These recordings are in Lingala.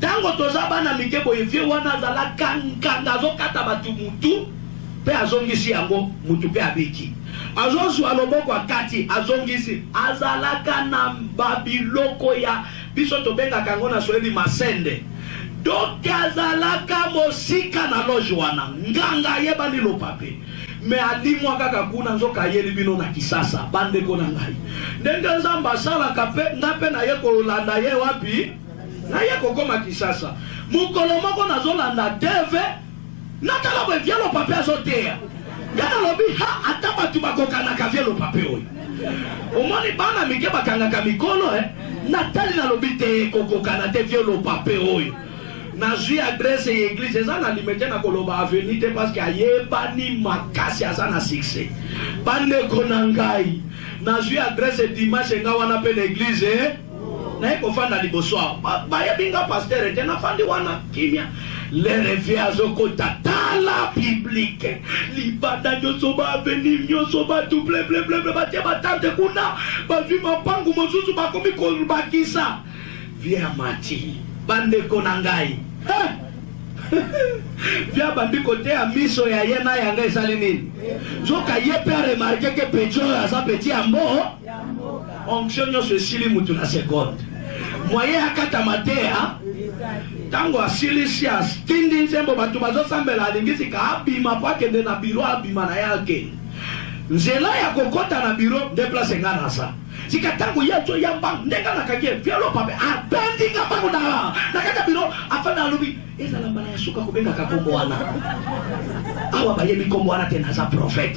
Tango tozaba na mikebo evie wana zala kanga zokata batu mutu pe azongisi yango mutu pe abiki. Azozu aloboko akati azongisi azalaka na babiloko ya biso tobenga kango na Swahili masende. Doki azalaka mosika na loge wana nganga yeba ni lopape. Me alimwa kaka kuna nzoka yeli bino na kisasa bande kona ngai. Ndenge nzamba sala kape ngape na ye kolanda ye wapi? Na ye kokoma kisasa. Mukolo moko na zolanda deve natala bwe vielo pape azotea. Gana lobi ha ataba tubakoka na kavielo pape oyo. Omoni bana mike bakanga kamikolo natali na lobi te kokoka na te vielo pape oyo. Na zui adresse l'église eza na limite na koloba avenite parce que ayeba ni makasi asa na succès. Bande konangai. Na zui adresse dimanche nga wana pe l'église na eko fanda liboso. Ba yebinga pasteur ete na fandi wana kimia. Les rêves azokota tala publique. Libada nyoso ba avenir nyoso ba tout blé ba te ba tante kuna. Ba vi mapangu mosusu ba komi kolubakisa. Via mati. Bande konangai. Via bandi kote ya miso ya yena yanga esali nini. Zoka yepe a remarqué que Pedro a sa petit ambo. Onction nyoso esili mutu na seconde. Moye akata matea. Tango asili sias. Tindi nsembo batu bazo sambela alingisi ka abima pa kende na biro abima na yake. Nzela ya kokota na biro deplace ngana sa. Sika tangu yeto yamba ndenga nakakie vielo pape abendi ngamba kuna nakata biro afana lubi ezala bana yasuka kubenga kakombo wana awa baye mikombo wana tena za prophète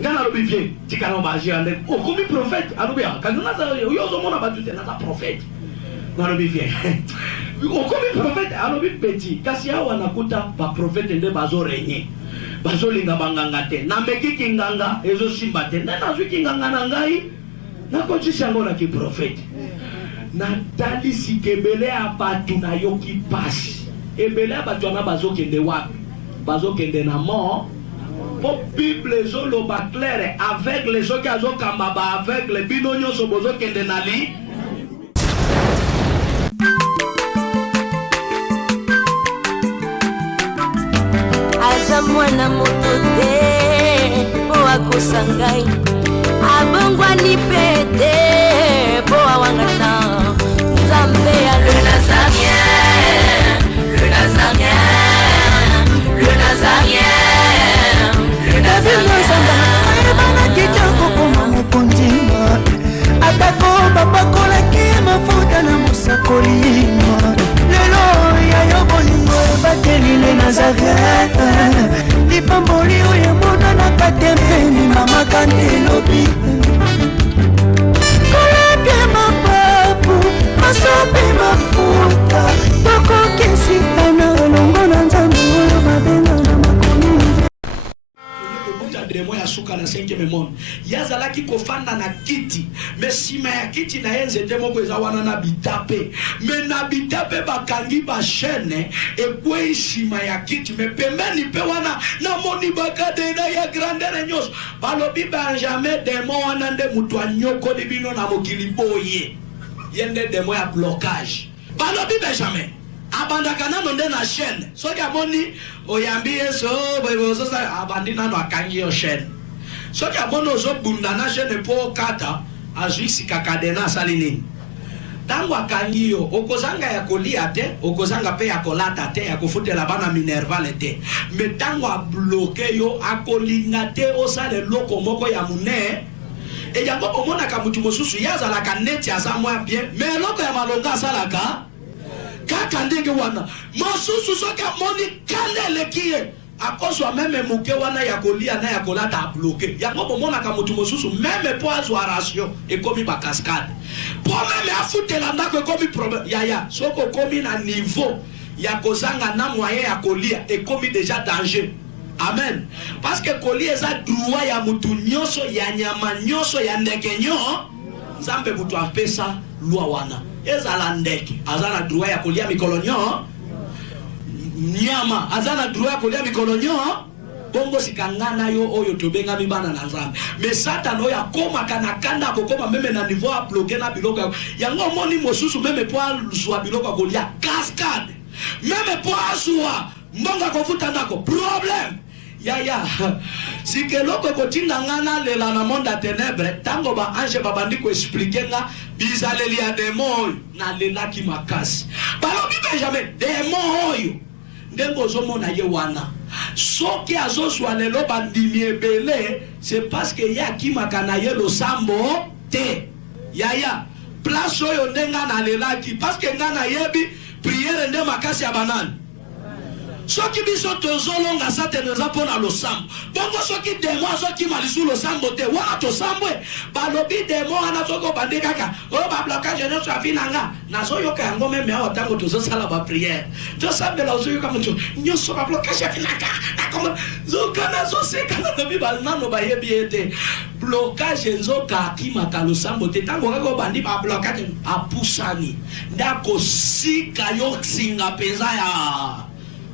ngana lubi vie tikana baji ande okomi prophète alubi kanuna za yozo mona batu tena za prophète ngana lubi vie okomi prophète alubi petit kasi awa nakuta ba prophète nde bazo renye bazo linga banganga te na meki kinganga ezo simba te na zwi kinganga na ngai nako chishango na kiprofeti natali sikebele abatu na yoki pasi ebele abatu na bazokende wapi bazokende na mort po bible zolo ba claire aveugle soki azokamba ba aveugle bino nyonso bozokende na li aza mwana moto te po akosangai abongwa ni pete po awangata nzambe ya le nazarien le nazarien le nazarien le nazarien bana kitoko koma mukondima atako babakolaki mafuta na musakolima lelo ya yobolingo bateli le nazarien lipamboli oyo mona na katempeni mama kantelobi kolapye mapapu masope mafuta tokokesitana longo na nzambe oyo mabenga na makomi demo ya suka na 5e monde yazalaki kofanda na kiti mesima ya kiti na yenze moko eza wana na bitape me na bitape bakangi ba chaîne ekwe shima ya kiti me pembeni pe wana na moni bakadena ya grandeur nyos balobi Benjamin demo wana nde mutu anyoko libino na mokili boye yende demo ya blocage balobi Benjamin abandaka nano nde na chaîne soki amoni oyambi yeso bozosa abandi nano akangi yo chaîne soki amoni ozobunda na chaîne po kata azwisi kakadena asali nini tango akangi yo okozanga ya kolia te okozanga pe ya kolata te ya kofutela bana minervale te me tango abloke yo akolinga te osale loko moko ya mune e yango omonaka mutu mosusu yazalaka neti aza mwa bien me loko ya malonga asalaka kaka ndenge wana masusu soka moni kandele kie akoswa meme muke wana ya kolia na ya kolata bloqué ya bobo mona ka mutu mosusu meme po azwa ratio ekomi ba cascade po meme afutela ndako ekomi problème ya soko komi na niveau ya kozanga na moyen ya kolia ekomi déjà danger amen parce que kolia eza droit ya mutu nyonso ya nyama nyonso ya ndeke nyo nzambe mutu apesa loi wana ezala ndeke azana droit ya kolia mikolonyo nyama azana droit ya kolia mikolonyo bongo sikangana yo oyo tobenga mibana na nzambe mais Satan oyo akoma kana kanda kokoma meme na niveau a bloquer na biloko yango moni mosusu meme po azwa biloko kolia cascade meme po azwa mbonga kofuta ndako problème ya sikeloko kotinda ngana lela na monde à ténèbres tango ba ange babandi ko expliquer nga bizaleli ya démon na lela ki makasi balobi benjamin démon oyo ndengo zomona ye wana soki azoswa lelo bandimi ebele c'est parce que ya kimaka na ye losambo te ya place oyo ndenga na lelaki parce que nga na yebi prière nde makasi ya banani soki biso tozolonga Satan eza mpona losambo bongo soki demo azokima lisu losambo te wana tosambwe balobi demo wana soki obandi kaka oyo bablokage nyonso avi na nga nazoyoka yango meme awa ntango tozosala bapriere tosambela ozoyoka moto nyonso bablokage avi na nga zoka nazoseka nalobi banano bayebi ete blokage nzoka akimaka losambo te ntango kaka obandi bablokage apusani nde akosika yo singa mpenza ya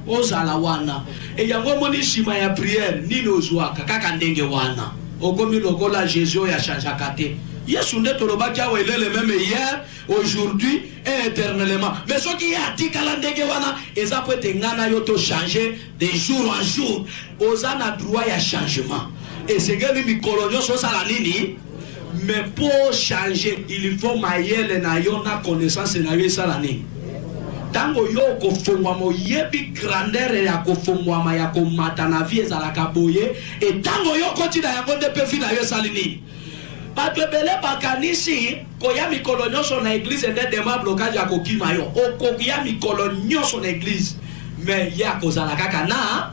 ozala wana yango moni shima ya prière nini ozwaka kaka ndenge wana okomi lokola Jésus ya changeaka te Yesu nde tolobaki awa elele même hier aujourd'hui et éternellement mais soki ya tikala ndenge wana eza po ete ngana yo to changer de jour en jour oza na droit ya changement esengeli mikolo nyonso osala nini mais pour changer il faut mayele na yo na connaissance na yo esala nini tango yo kofungwa moyebi grandeur ya kofungwa ya komata na vie ezalaka boye et tango yo kotina yango nde pe fina yo sali nini bato ebele bakanisi koya mikolo nyonso na église nde dema blocage ya kokima yo okoya mikolo nyonso na église mais ya kozala kaka na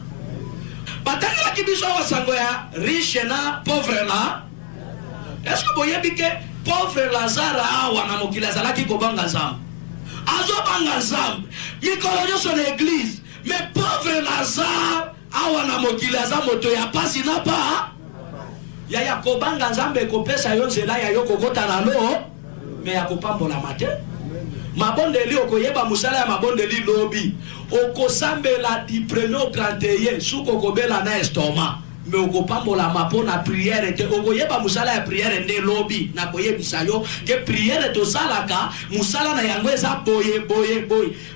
batangelaki biso wasango ya riche na pauvre la est-ce que boyebi ke pauvre Lazare awa na mokili azalaki kobanga nzambe azobanga nzambe mikolo nyonso na église mais pauvre Lazare awa na mokili aza moto ya pasi na pa ya kobanga nzambe ekopesa yo nzela ya yo kokota na lo mais ya kopambolama te mabondeli okoyeba musala ya mabondeli lobi okosambela di premier au 31 suko okobela na estoma mais okopambolama mpo na prière te okoyeba musala ya prière nde lobi na koyebisa yo ke prière tosalaka musala na yango eza boye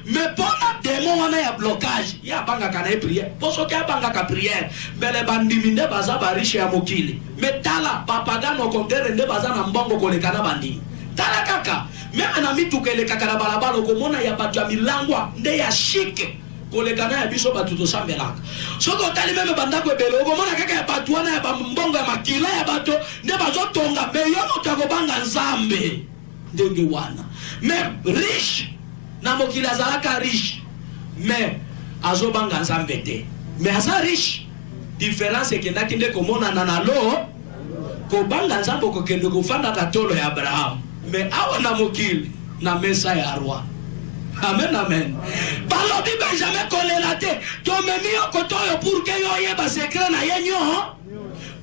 mais mpo na demo wana ya blocage ya abangaka na ye prière mpo soki abangaka prière mbele bandimi nde baza barishe ya mokili mais tala bapagano kontere nde baza na mbongo koleka na bandimi tala kaka meme na mituka elekaka na balabala okomona ya bato ya milangwa nde ya shike koleka na ya biso bato tosambelaka soki otali meme bandako ebele okomona kaka ya bato wana ya bambongo ya makila ya bato nde bazotonga me yo moto akobanga nzambe ndenge wana mais riche na mokili azalaka riche mais azobanga nzambe te mais aza riche différence ekendaki nde komonana na lo kobanga nzambe okokende kofandaka tolo ya Abraham mais awa na mokili na mesa ya roi amen balobi benjamin kolela te tomemi yo kotoyo pour que yo yeba secret na ye nyo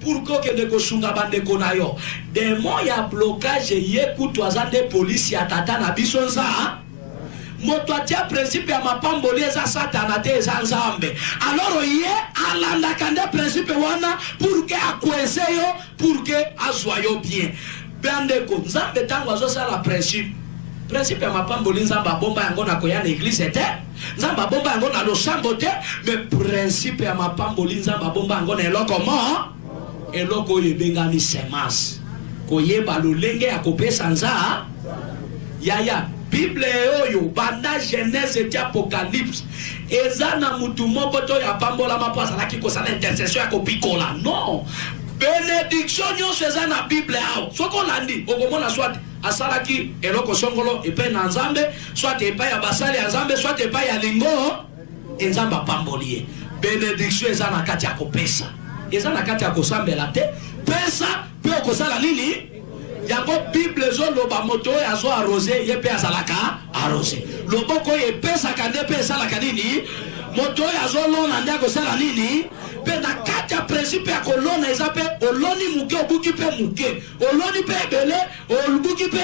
pour que okende kosunga bandeko na yo demo ya blocage ye kutu aza nde polisi ya tata na biso nza moto atia principe ya mapamboli eza satana te eza nzambe alors ye alandaka nde principe wana pour que akwese yo pour que azwa yo bien bandeko nzambe ntango azosala principe ya mapamboli nzambe abomba yango na koya na église te nzambe abomba yango na losambo te mais principe ya mapamboli nzambe abomba yango na eloko eloko oyo ebengami semence koyeba lolenge ya kopesa nza ya Bible oyo banda Genèse ti Apocalypse eza na mutu moko to ya pambola mapo azalaki kosala intercession ya kopikola non bénédiction nyonso eza na Bible awo soko landi okomona soit asalaki eloko songolo epai na nzambe soit epai ya basali ya nzambe soit epai ya lingo nzambe apamboli ye bénédiction eza na kati ya kopesa eza na kati ya kosambela te pesa mpe okosala nini yango Bible ezoloba moto oyo azo arrose ye mpe azalaka arrose loboko oyo epesaka nde mpe esalaka nini moto oyo azolona nde akosala nini mpe na kati ya principe ya kolona eza mpe oloni muke obuki mpe muke oloni mpe ebele obuki mpe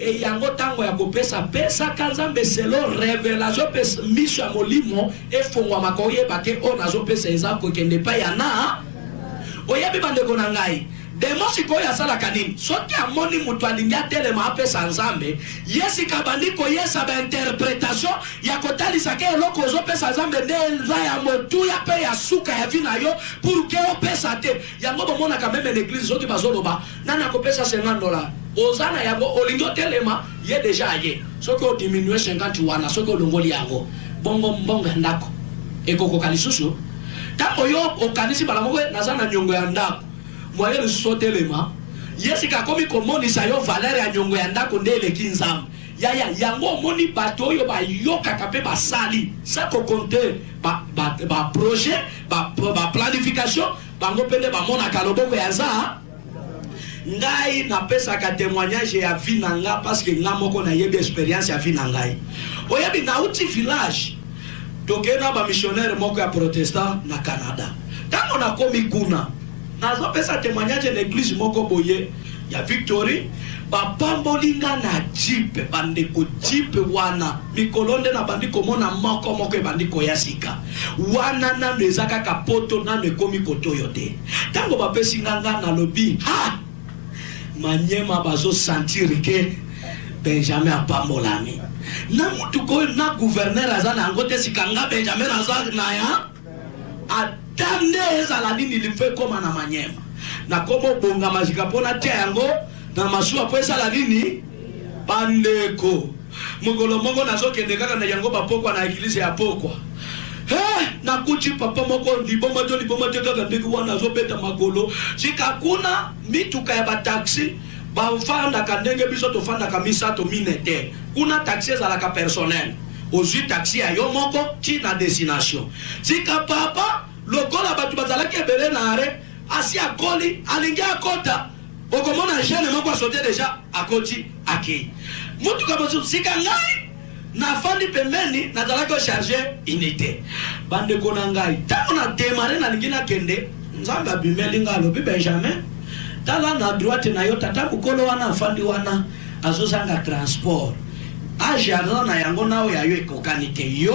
e yango tango ya kopesa pesa kanzambe selo révélation pesa miso ya molimo efongwa makoye bake o nazo pesa ezako kende pa yana oyebi bandeko na ngai demo sikoyo asalaka nini soki amoni mutu alingi atelema apesa nzambe yesi kabandi koyesa bainterprétation ya kotalisaka eloko ozopesa nzambe nde eza ya motuya mpe ya suka ya vi na yo pour ke opesa te yango bomonaka meme l'église soki bazoloba nani akopesa $50 ozana yango olingi otelema ye deja aye soki odiminue 50 wana soki olongoli yango bongo mbongo ya ndako ekokoka lisusu ntango yo okanisi bala moko naza na nyongo ya ndako moye lisusu otelema yesi kakomi komonisa yo valeur ya nyongo ya ndako nde eleki nzambe yaya yango omoni bato oyo bayokaka mpe basali sa kokonte baprojet baplanification bango mpe nde bamonaka loboko ya za ngai napesaka témoignage ya vie na nga parce que nga moko nayebi expérience ya vie na ngai oyebi nauti village tokena bamissionnaire moko ya protestant na Canada ntango nakomi kuna nazopesa témoignage na église moko boye ya Victory bapambolinga na jipe bandeko jipe wana mikolonde na bandiko mona moko bandiko ya sika wana na nezaka kapoto na nekomi kotoyo te tango bapesi nganga na lobi ha manyema bazo sentir que Benjamin apambolami na mutu ko na gouverneur azana ngote sikanga Benjamin azana na ya atande ezala nini life koma na manyema na komo bonga majika pona tia yango na masuwa po ezala nini bandeko mongolo mongo nazokende kaka na yango bapokwa na église ya pokwa na kuchi papa moko liboma to kaka ndeko wana azobeta makolo sikakuna mituka ya bataxi bafanda kandenge biso to fanda kamisa to minete kuna taxi ezalaka personnel ozwi taxi ya yo moko ti na destination sika papa lokola batu bazalaki ebele na are asi akoli alingi akota okomona jeune moko asote deja akoti akei mutu kabosu sika ngai na fandi pembeni na dalako charger unité bande kona ngai tango na démarrer na lingina kende nzamba bimeli ngalo bi Benjamin tala na droite na yo tata mukolo wana fandi wana azosanga transport ajana na yango nao ya yo ekokanike yo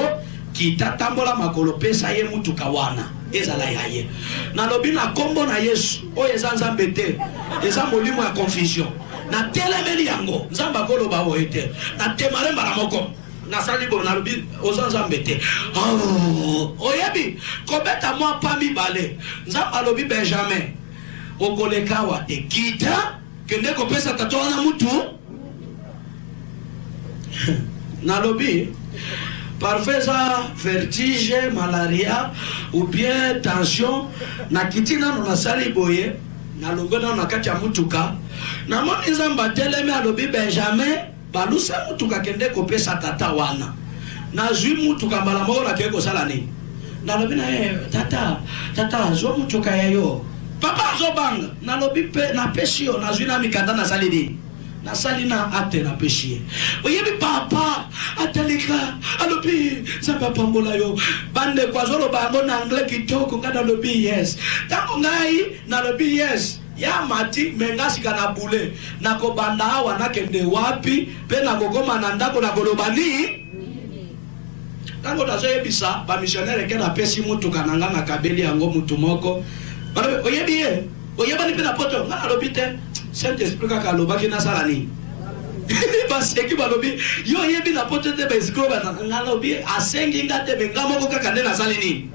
kitatambola makolo pesa ye mutuka wana ezala yaye na lobi na kombo na Yesu o ezanza mbete eza molimo ya confusion na telemeli yango nzamba kolo ba o ete na temare mbara moko na sali bo na lobi ozanza mbete oyebi kobeta mwa pami bale nzamba lobi Benjamin okolekawa te kita kende ko pesa tatona mutu na lobi parfesa vertige malaria ou bien tension na kitina no nasali boye na longona na kati ya mutuka na moni nzamba telemi alobi Benjamin balusa mutuka kende ko pesa tata wana na zwi mutuka mbala moko na keko sala nini na lobi na tata zo mutuka yayo papa zo banga na lobi pe na pesio na zwi na mikanda na sali nini na sali na ate na peshie oyebi papa atalika alobi samba pambola yo bande kwa zolo bango na anglais kitoko ngana lobi yes tango ngai na lobi yes ya mati mengasi kana bule na ko banda hawa na kende wapi pe na gogoma na ndako na golobani tango dazo yebisa ba missionnaire ke na pesi mutu kananga na kabeli yango mutu moko oyebi ye oyeba ni pe na poto ngana lobi te Saint-Esprit kaka lobaki na sala ni baseki balobi yo yebi na poto te beziko bana ngalobi asengi ngate benga moko kaka nde na sali ni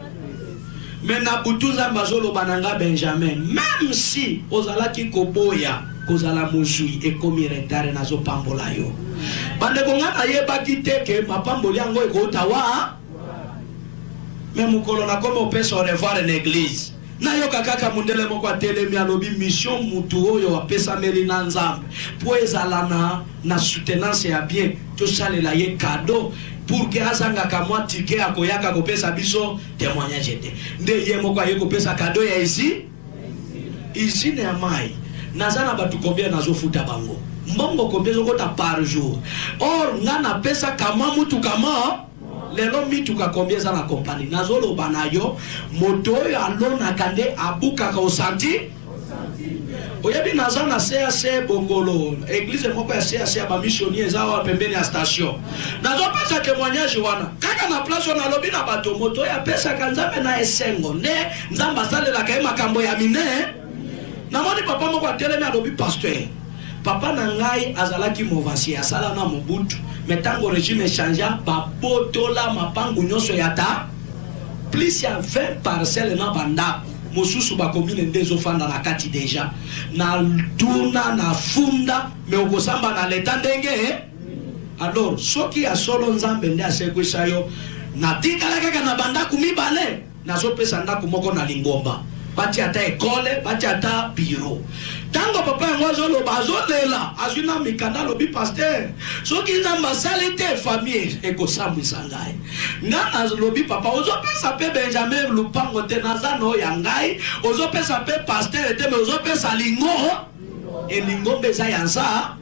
mais na butuza mbazolo bananga Benjamin même si ozalaki koboya kozala mozui ekomi retard na zo pambola yo bande ko ngana yebaki te ke mapamboli yango ekota wa même mukolo na komo pesa au revoir en église na yo kaka mundele moko atelemi alobi mission mutu oyo apesa meli na nzambe po ezala na soutenance ya bien to salela ye cadeau pour que azanga kamwa tike akoyaka kopesa biso témoignage te nde ye moko aye kopesa cadeau ya ici ne amai nazana batu combien nazofuta bango mbongo combien zokota par jour or ngana pesa kamwa mutu kama lelo mituka combien za na compagnie nazolo banayo moto yo alona kande abuka ka osanti Oyebi naza na CAC Bongolo, église moko ya CAC ba missionnaire ezawa pembeni ya station. Nazo pesa témoignage wana. Kaka na place na lobi na bato moto ya pesa kanzambe na esengo ne nzamba salela kai makambo ya mine. Na moni papa moko atelemi alobi pasteur. Papa na ngai azalaki movasi asala na mobutu. Metango régime changea ba botola mapangu nyoso yata. Plus ya 20 parcelles na banda. Mosusu ba commune ndezo fanda na kati deja na tuna na funda me okosamba na leta ndenge alors soki ya solo nzambe nde asekwisa yo na tikala kaka na banda kumibale nazo pesa ndako moko na Lingomba bati ata ekole bati ata bureau tango papa yango azoloba azolela azwina mikanda lobi pasteur soki nzamba salite famille ekosambwisa ngai nga azolobi papa ozopesa pe Benjamin Lupango te nazano ya ngai ozopesa pe pasteur te me ozopesa lingo elingombe za yansa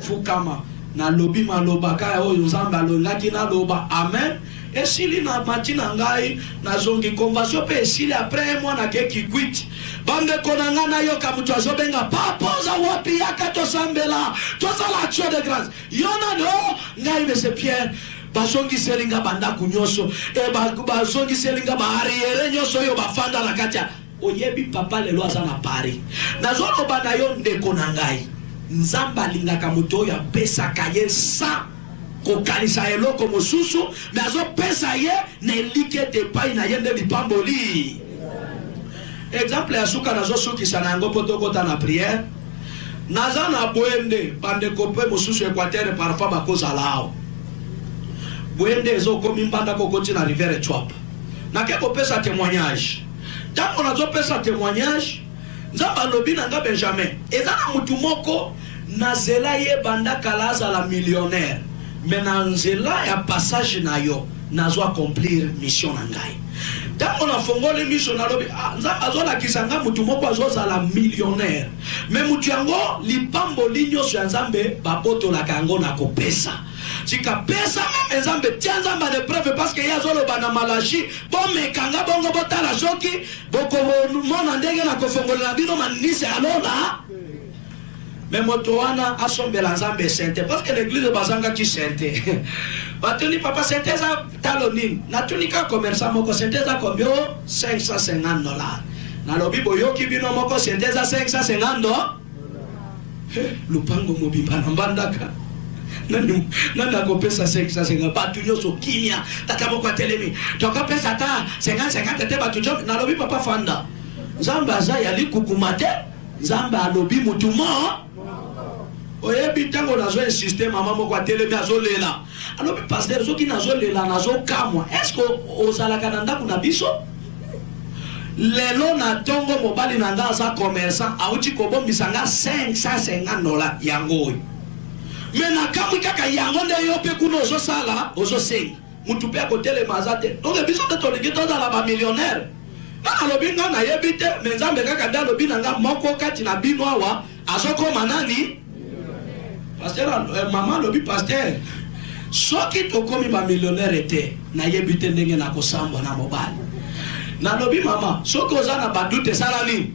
fukama na lobi maloba kaya oyo nzambe alongaki na loba amen esili na matina ngai na zongi convention pe esili après moi na keki quit bande konanga na yo kamutu azobenga papoza wapi yakato sambela tosala action de grâce yona no ngai monsieur Pierre basongi selinga banda kunyoso basongi selinga bahariere nyoso yo bafanda na katia oyebi papa lelo aza na Paris nazolo bana yo ndeko na ngai nzamba lingaka muto ya pesa kaye sa kokalisa eloko mosusu mais azo pesa ye na elike te pai na yende lipamboli exemple ya suka nazo sukisa na yango poto kota na prière naza na Bwende bande kope mosusu Équateur parfois bakoza lao Bwende ezo komi mbanda kokoti na rivière Chwapa na ke kopesa témoignage tango nazo pesa témoignage nzamba lobi na nga Benjamin eza na mutu moko na zela ye banda kalaza la millionnaire mais na nzela ya passage na yo nazo accomplir mission na ngai tango na fongole mission na lobi nzamba azola kisanga mutu moko azozala millionnaire mais mutu yango lipambo linyo so nzambe babotola kango na kopesa sika pesa meme nzambe tia nzamba de preuve parce que yazolo bana malachi bomekanga bongo botala soki boko mona ndenge na kofongolela bino manise alola mais moto wana asombela nzambe sente parce que l'église bazanga ki sente batuni papa sente za talonine natunika commerçant moko sente za combien $550 na lobi boyoki bino moko sente za $550 lupango mobimba na mbandaka nani akopesa 550 batu nyoso kimia tata moko atelemi toka pesa ta 50 te batu job na lobi papa fanda nzamba za yali kukumate nzamba alobi mutumo oyebi tango nazo insister mama moko atelemi azolela alobi pasteur soki nazolela nazokamwa est-ce que ozalaka na ndako na biso lelo na tongo mobali na nga za commerçant auti kobombisa nga $550 yango mena kamwi kaka yango nde yo pe kuno ozosala ozosenga mutu pe akotele mazate donc biso te tolingi tozala ba millionnaire na alobi nga na yebi te mais nzambe kaka nde alobi na nga moko kati na bino awa azokoma nani pasteur mama alobi pasteur soki tokomi ba millionnaire te na yebi te ndenge na kosambwa na mobali na lobi mama soki oza na badute sala nini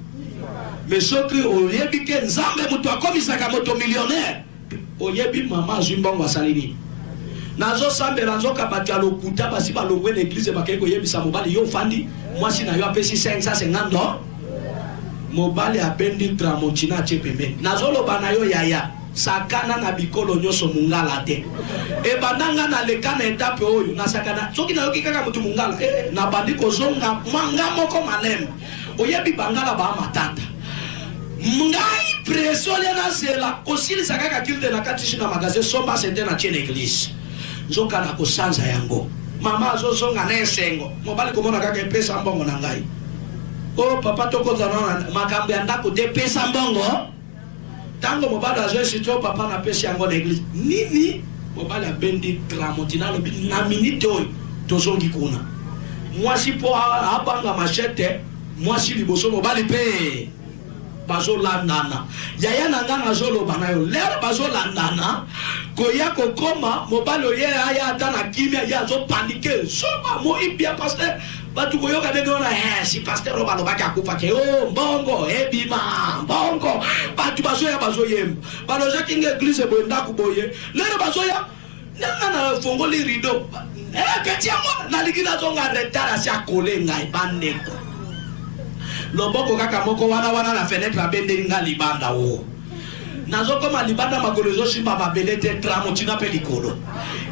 mais soki oyebi ke nzambe mutu akomisaka moto millionnaire oyebi mama zimbongo asalini nazo sambela nzoka bato ya lokuta basi balongwe na église bakei koyebisa mobali yo fandi mwasi na yo apesi $550 mobali abendi tramontina atie pembeni nazoloba na yo yaya sakana na bikolo nyoso mungala te ebandanga na leka na etape oyo nasakana soki nayoki kaka mutu mungala na bandi kozonga manga moko maleme oyebi bangala ba matata ngai presole na zela kosilisa kaka kilde na kati na magasin somba sente na tiene église nzoka na kosanza yango mama azozonga na esengo mobali komona kaka pesa mbongo na ngai o papa tokoza na makambo ya ndako te pesa mbongo tango mobali azosito papa na pesa yango na église nini mobali abendi tramontina lobi na minute oyo tozongi kuna mwasi po abanga machete mwasi liboso mobali pe bazolandana yaya nanga nazoloba na yo lero bazolandana koya kokoma mobali oye aya ata na kimia ya azopanike soba moibia pasteur batu koyoka ndenge ona si pasteur balobaki akufa ke mbongo ebima mbongo batu bazoya bazoyemba balojaki nge église boye ndako boye lero bazoya nana fongoli rideau petit moi nalingi nazonga retard si akole ngai bandeko loboko kaka moko wana na fenêtre abende nga libanda o nazokoma libanda makolo ezosimba mabele te tramo tina mpe likolo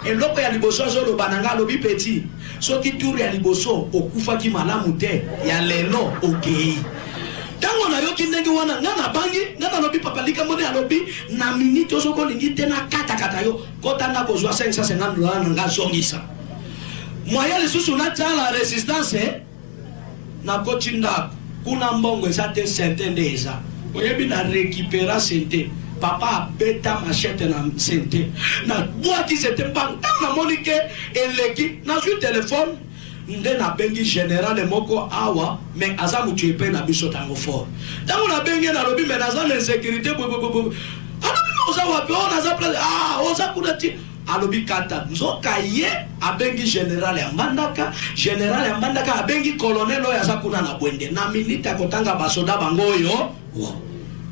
eloko ya liboso azoloba na nga alobi peti soki turu ya liboso okufaki malamu te ya lelo okei ntango nayoki ndenge wana nga nabangi nga nalobi papa likambo alobi na minute ozoko olingi te na katakata yo kota ndako ozwa 550 dollars na nga zongisa moya lisusu natya la resistance nakoti ndako kuna mbongo eza te sente nde eza oyebi na récupéra sente papa beta machette na sente na bwaki sente mbango ntango namoni ke eleki nazwi telefone nde nabengi général moko awa me aza mutu epe na biso tango fort ntango nabengi nalobi me naza na insécurité alobi oza wapi naza place oza kuna ti alobi kata nzoka ye abengi général ya mbandaka abengi colonel oyo aza kuna na bwende na minute akotanga basoda bango oyo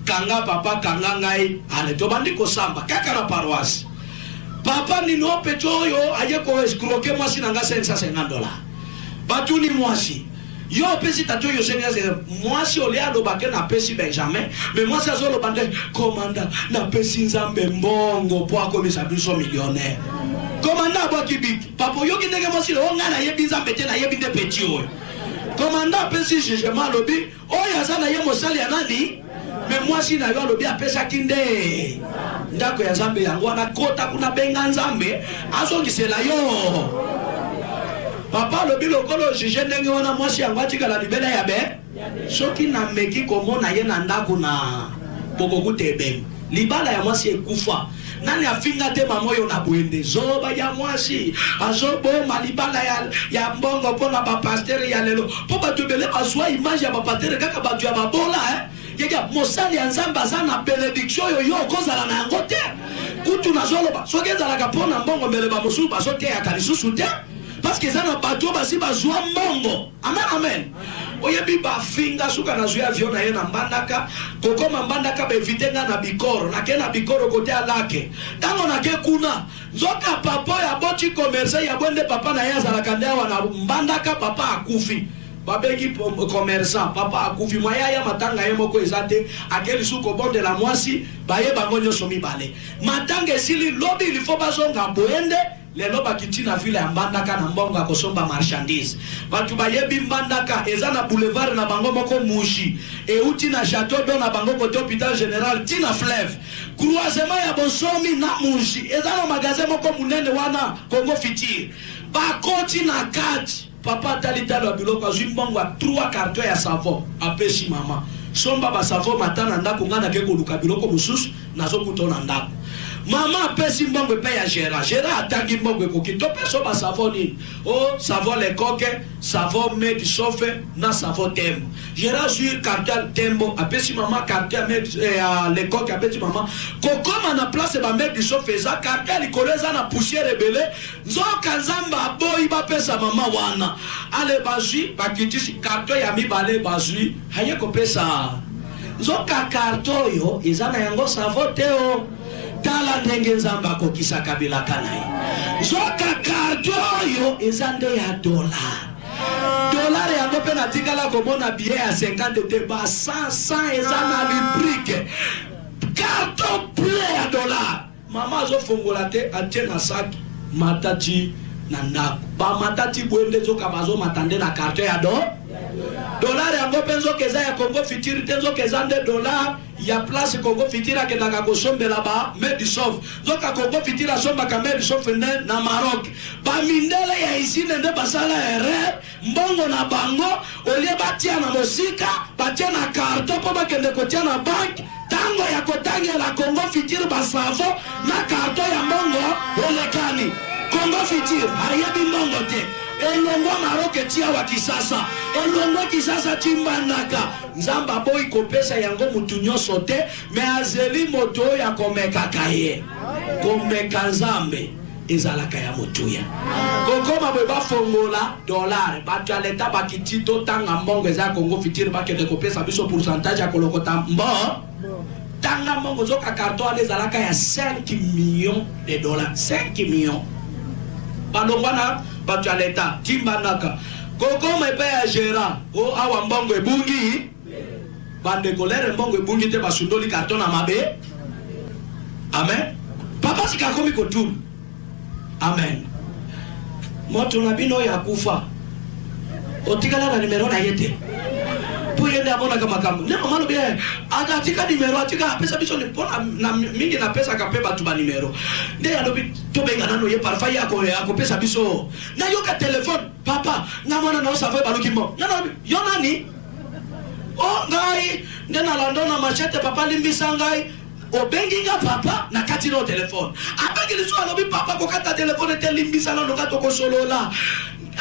kanga papa kanga ngai ale tobandi kosamba kaka na paroisse papa nino peto oyo aye ko escroquer mwasi na nga 550 dollars batuni mwasi yo pesi tato yo senga mwasi ole alobake na pesi Benjamin mais mwasi azoloba nde komanda na pesi nzambe mbongo po akomisa biso millionnaire komanda abwaki biki papa yoki ndenge mwasi o nga na yebi nzambe te na yebi nde peti oyo komanda pesi jugement alobi oyo aza na ye mosali ya nani mais mwasi na yo alobi apesaki nde ndako ya nzambe yango wana kota kuna benga nzambe azongisela yo papa lobi lokolo juge ndenge wana mwasi yango atikala libela ya be soki na meki komona ye na ndako na bokokuta ebembe libala ya mwasi ekufa nani afinga te mama oyo na bwende zoba ya mwasi azoboma libala ya mbongo mpona bapastere ya lelo mpo bato ebele bazwa image ya bapastere kaka bato ya babola yeka mosali ya nzambe aza na benediction oyo yo okozala na yango te kutu nazoloba soki ezalaka mpona mbongo mbele bamosusu bazoteyaka lisusu te parce que ça n'a pas tout basi bazwa mbongo amen amen oyebi bafinga suka na zuya avion na ye na mbandaka kokoma mbandaka bevite nga na bikoro nake na bikoro kote alake tango nake kuna nzoka papa ya boti commerce ya bwende papa na ye azalaka nde awa na mbandaka papa akufi babengi commerçant papa akufi mwaya ya matanga ye moko eza te akeli suko bonde la mwasi baye bango nyonso mibale matanga esili lobi ilifo bazonga bwende lelo bakiti na vile ya mbandaka na mbongo akosomba marchandise batu bayebi mbandaka eza na boulevard na bango moko mushi euti na château d'eau na bango kote hôpital général tina fleuve croisement ya bosomi na mushi eza na magasin moko munene wana Congo Fitir bakoti na kati papa talitalo ya biloko azwi mbongo ya 3 carton ya savon apesi mama somba basavo matana ndako ngana ke koluka biloko mosusu nazokuta na ndako mama apesi mbongo pe ya Gérard atangi mbongo ekoki to peso ba savon nini savon le coque savon med sofe na savon tembo Gérard sur cartel tembo apesi mama cartel med le coque apesi mama kokoma na place ba med sofe za cartel ikoleza na poussière ebele nzoka nzamba boyi ba pesa mama wana ale bazui bakitisi carton ya mibale bazui haye ko pesa nzoka carton yo izana yango savon teo tala ndenge nzamba akokisa kabila kana ye zoka karto oyo eza nde ya dollar yango mpe natikala komona billet ya 50 te ba 100 eza na librike karto ple ya dollar mama azofongola te atie na saki matati na ndako bamatati bwende zoka bazomata nde na karto ya dollar yango mpe nzoka eza ya Congo Fitir te nzoka eza nde dollar ya place Congo Fitir akendaka kosombela ba Medisov nzoka Congo Fitir asombaka Medisov nde na Maroc bamindele ya isine nde basala ere mbongo na bango olie batia na mosika batia na karto mpo bakende kotia na banke tango ya kotangela Congo Fitir basavo na karto ya mbongo olekani Congo Fitir ayebi mbongo te elongwa Maroc etia wa Kisasa elongwa Kisasa timbandaka nzamba boy kopesa yango mutu nyonso te me azeli moto ya komeka kaye komeka nzambe ezalaka ya motuya kokoma bwe bafongola dollar bato ya leta bakiti totanga mbongo eza Congo Futur bakende kopesa biso pourcentage ya kolokota tanga mbongo zoka carton ale ezalaka ya 5 millions de dollars 5 millions balongwana bato ya leta timbanaka kokoma epe ya gérant o awa mbongo ebungi bandekolere mbongo ebungi te basundoli carton na mabe amen papa sikakomi kotulu amen moto na bino ya kufa otikala na numero na yete po yende abona kama kama neno malo bien aga tika numero atika pesa biso ni pona na mingi na pesa ka peba tu ba numero nde alobi to benga nano ye parfois ya ko pesa biso na yo ka telephone papa na mwana na osava baluki mo nano yo nani o ngai nde na landona machete papa limbisa ngai obengi nga papa na kati no telefone abengi liso alobi papa ko kata telefone te limbisa na lokato ko solola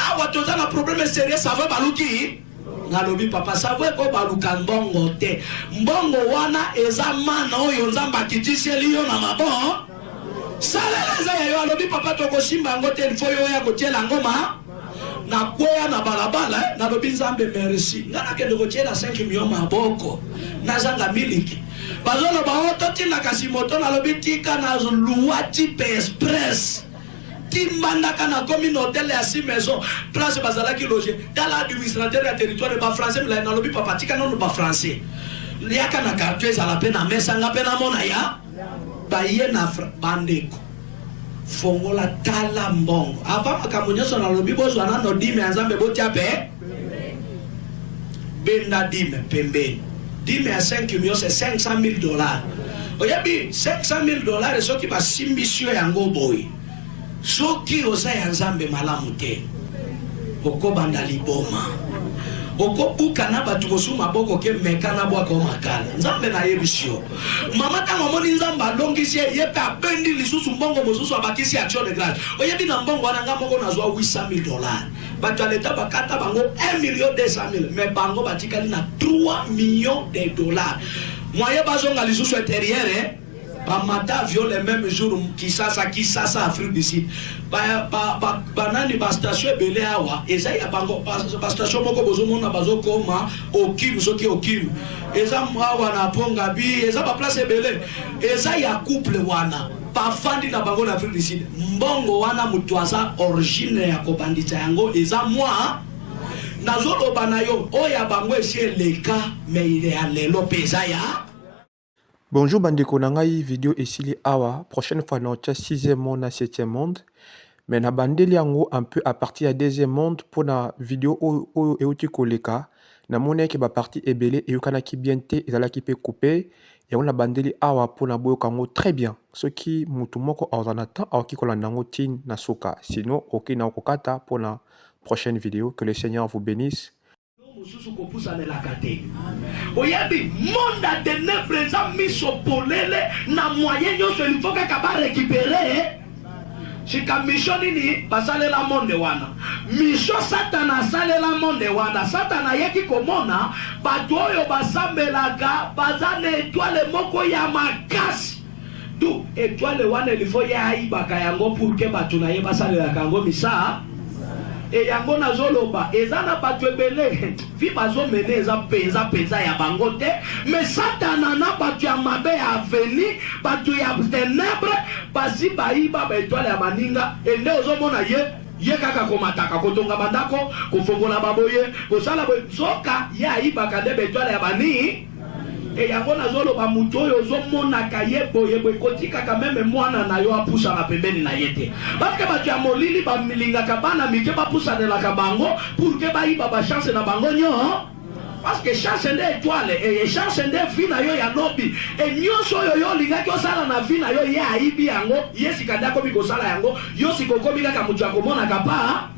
awa toza na problème sérieux ça va baluki ngalobi papa ça va ko baluka mbongo te mbongo wana eza mana oyo nzamba kitiseli yo na mabon salela ya yo alobi papa to ko simba ngote il faut yo ya ko tiela ngoma na kwea na balabala na lobi nzambe merci ngana ke ndoko tiela 5 millions maboko na zanga miliki bazolo baoto tina kasi moto na lobi tika na luati pe express timbanda kana communauté ya si maison place bazalaki loger dans l'administrateur ya territoire ba français na lobi papa tika non ba français liaka na cartouche à la peine na mesa nga pena mona ya ba ye na bandeko fongola tala mbongo ava makamunyoso na lobi bozwa na no dime nzambe botia pe benda dime pembeni dime à 5 millions c'est 500 000 dollars oyabi 500 000 dollars soki ba simbisio ya ngoboy soki oza ya nzambe malamu te okobanda liboma okobuka na batu mosu maboko ke meka na bwako makala nzambe na yebisio mama tango moni nzamba longisi ye pe abendi lisusu mbongo mosusu abakisi action de grâce oyebi na mbongo wana nga moko nazwa 800 000 dollars batu aleta bakata bango 1 million 200 000 mais bango batikali na 3 millions de dollars moye bazonga lisusu intérieur bamata avion le même jour Kisasa Afrique du Sud banani ba station ebele awa eza ya bango ba station moko bozomona bazokoma okim soki okim eza awa na ponga bi eza ba place ebele eza ya couple wana bafandi na bango na Afrique du Sud mbongo wana mutu aza origine ya kobandita yango eza moi nazoloba na yo oya bango esi eleka me ile ya lelo peza ya. Bonjour bandeko na ngai vidéo esili awa prochaine fois na tia 6e monde na 7e monde mais na bandeli yango un peu à partir ya 2e monde pour na vidéo oyo euti koleka na mona ke ba partie ebele eyokanaki bien te ezalaki pe coupé yango na bandeli awa pour na boyoka yango très bien soki mutu moko azana temps aoki kolanda yango tin na suka sinon oki na kokata pour la prochaine vidéo. Que le Seigneur vous bénisse. Oyabi monde de ténèbres a mis au polele na moyen yo se il faut que kaba récupérer chika mission nini basale la monde wana mission satana sale la monde wana satana yeki komona bato oyo basambelaka bazane étoile moko ya makasi du étoile wana il faut ya ibaka yango pour que bato na ye basale la kango misa et yango nazoloba ezana bato ebele vi bazo mene eza peza ya bangote mais satana na bato ya mabe ya aveni bato ya ténèbres basi baiba ba étoile ya maninga ende ozomona ye kaka komataka kotonga bandako kofongola baboye kosala boye soka ya ibaka de étoile ya bani et yango nazoloba muto oyo ozomonaka ye boye kotika quand même mwana na yo apusa na pembeni na yete parce que bato ya molili bamilingaka bana mike bapusanelaka bango pour que baiba ba chance na bango nyo parce que chance nde étoile et chance nde vie na yo ya lobi et nyonso oyo yo olingaki osala na vie na yo ye aibi yango ye sikanda komi kosala yango yo sikokomi kaka mutu akomonaka pa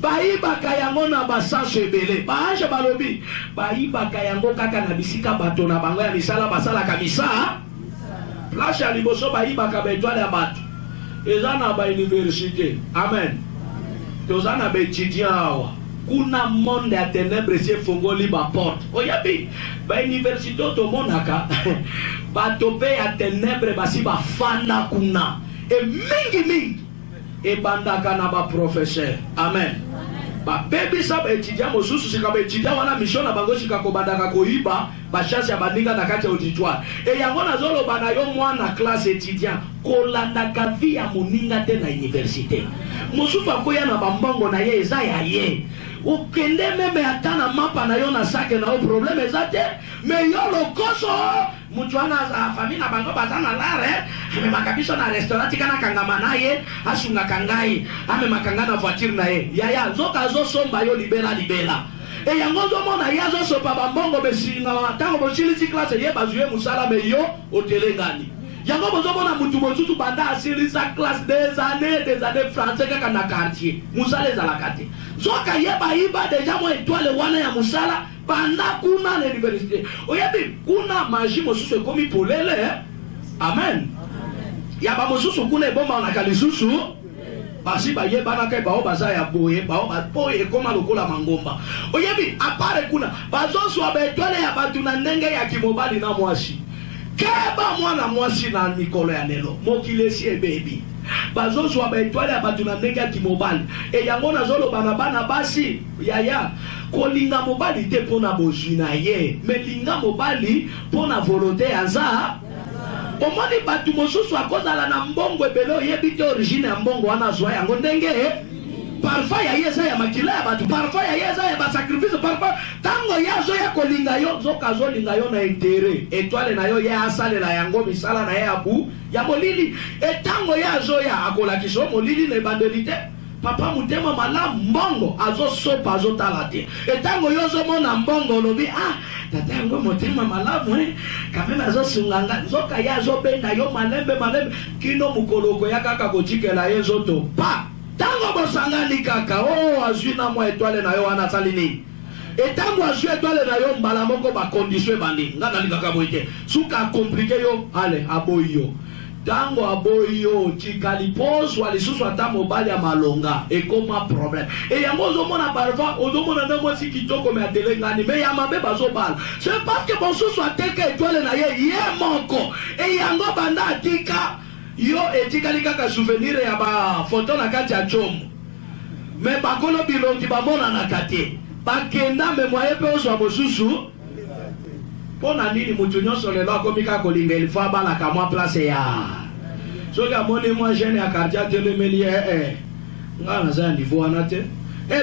baibaka yango na basanso ebele baange balobi baibaka yango kaka na bisika bato na bango ya misala basalaka misa place ya liboso baibaka baetoile ya bato eza na bauniversité amen toza na baétudiant awa kuna monde ya ténèbres esi efongoli baporte oyabi bauniversité tomonaka bato mpe ya ténèbres basi bafanda kuna e mingi ebandaka na baprofesseur. Amen. Babebisa baétudiant mosusu sika baétudiant wana mission na bango sika kobandaka koyiba bachance ya baninga na kati ya auditoire. E yango nazoloba na yo mwana classe étudiant kolandaka vie ya moninga te na université. Mosusu akoya na bambongo na ye eza ya ye. Ukende meme ata na mapa na yo na sake na yo problème eza te. Me yo lokoso mutu wana famille na bango baza na lare amemaka biso na restaurant tika kangama na ye asungaka ngai amemaka nga na voiture na ye yaya nzoka azosomba yo libela e yango nzomona ye azosopa bambongo besinga ntango bosilisi classe ye bazuye mosala me yo otelengani yango bozomona mutu mosusu banda asilisa classe des années français kaka na quartier mosala ezalaka te nzoka ye bayiba deja mo étoile wana ya mosala banda kuna na université oyebi kuna maji mosusu ekomi polele amen ya ba mosusu kuna ebomba na kalisusu basi bayebanaka bao baza ya boye bao boye ekoma lokola mangomba oyebi apare kuna bazoswa baetwale ya batu na ndenge ya kimobali na mwasi keba mwana mwasi na mikolo ya lelo mokilesi ebebi bazoswa baetwale ya batu na ndenge ya kimobali e yango nazoloba na bana basi yaya kolinga mobali te pona bozwi na ye me linga mobali pona volonté ya nza omoni batu mosusu akozala na mbongo ebele oyebi te origine ya mbongo wana azwa yango ndenge parfois ya ye eza ya makila ya batu parfois ya ye eza ya basacrifice parfois ntango ye azoya kolinga yo nzoka azolinga yo na intere etwale na yo ye asalela yango misala na ye ya molili etango ye azoya akolakisa yo molili na ebandeli te papa mutema malamu mbongo azosopa azotala te etango yo ozomona mbongo olobi tata yango motema malamu kameme azosunganga nzoka ye azobenda yo malembe kino mukoloko ya kaka kotikela ye nzoto pa tango bosangani kaka azwi na mwa etwale na yo wana asali nini etango azwi etwale na yo mbala moko bakondisio ebandi nga nalikaka boye te suka akomplike yo ale aboyi yo tango aboyi yo tikali poswa lisusu ata mobali ya malonga ekoma problème e yango ozomona parfois ozomona na mwasi kitoko me atelengani me ya mabe bazobala c'est parce que mosusu ateka etwale na ye moko e yango banda atika yo etikali kaka souvenir ya bafoto na kati ya chomo me bakolo bilongi bamonanaka te bakenda memoye mpe ozwa mosusu pona nini mutu nyonso lelo akomi kaka kolinga ilifo abalaka mwa place ya soki amoni mwa jeune ya quartier atelemeli ye nga naza ya niveau wana te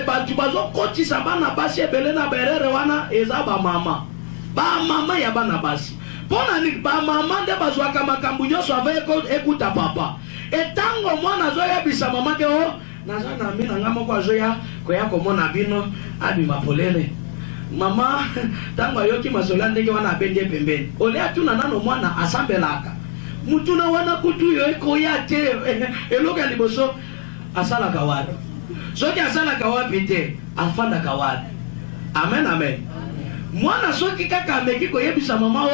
batu bazokotisa bana basi ebele na berere wana eza bamama ya bana basi pona nini bamama nde bazwaka makambo nyonso ava ekuta papa etango mwana azoyebisa mama ke naza na mina nga moko azoya koya komona bino abima polele mama tango ayoki masola ndenge wana abende pembeni ole atuna nano mwana asambelaka mutuna wana kutu yo ekoya te eloka liboso asalaka wapi soki asalaka wapi te afandaka wapi amen mwana soki kaka ameki koyebisa mama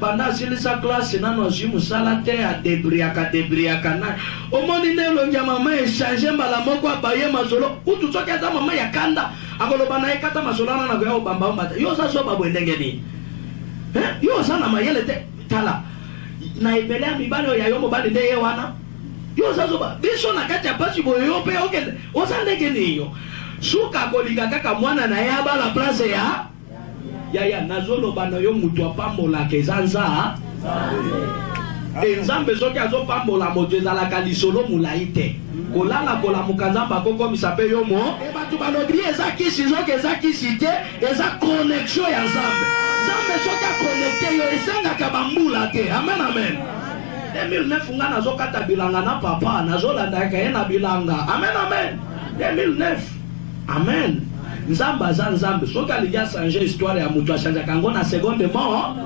banda asilisa klase nano azwi mosala te adebriaka na omoni nde elongi ya mama echange mbala moko abaye masolo kutu soki aza mama ya kanda akoloba na ye kata masolo wana nakoya kobamba te yo oza soba boye ndenge nini yo oza na mayele te tala na ebele ya mibali oyo ya yo mobali nde ye wana yo oza soba biso na kati ya pasi boye yo mpe okende oza ndenge nini yo suka kolinga kaka mwana na ye abala place ya yaya nazoloba na yo mutu apambolaka eza nza nzambe soki azopambola moto ezalaka lisolo molai te kolala kolamuka nzambe akokomisa mpe yo bato balobi eza kisi soki eza kisi te eza connexion ya nzambe soki akonekte yo esengaka bambula te amen 2009 nga nazokata bilanga na papa nazolandaka ye na bilanga amen 2009 amen nzambe aza nzambe soki alingi asange histoire ya moto achangeaka yango na seconde mort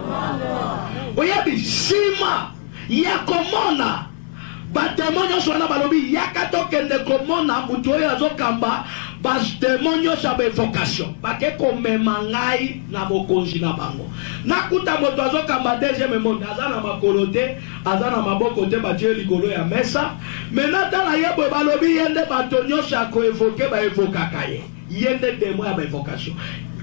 oyebi nsima ya komona bademo nyonso wana balobi yaka tokende komona moto oyo azokamba bademo nyonso ya baevocation bake komema ngai na mokonzi na bango nakuta moto azokamba deuxième monde aza na makolo te aza na maboko te batie likolo ya mesa me natala ye boye balobi ye nde bato nyonso ya koevoke baevokaka ye nde demo ya baevocation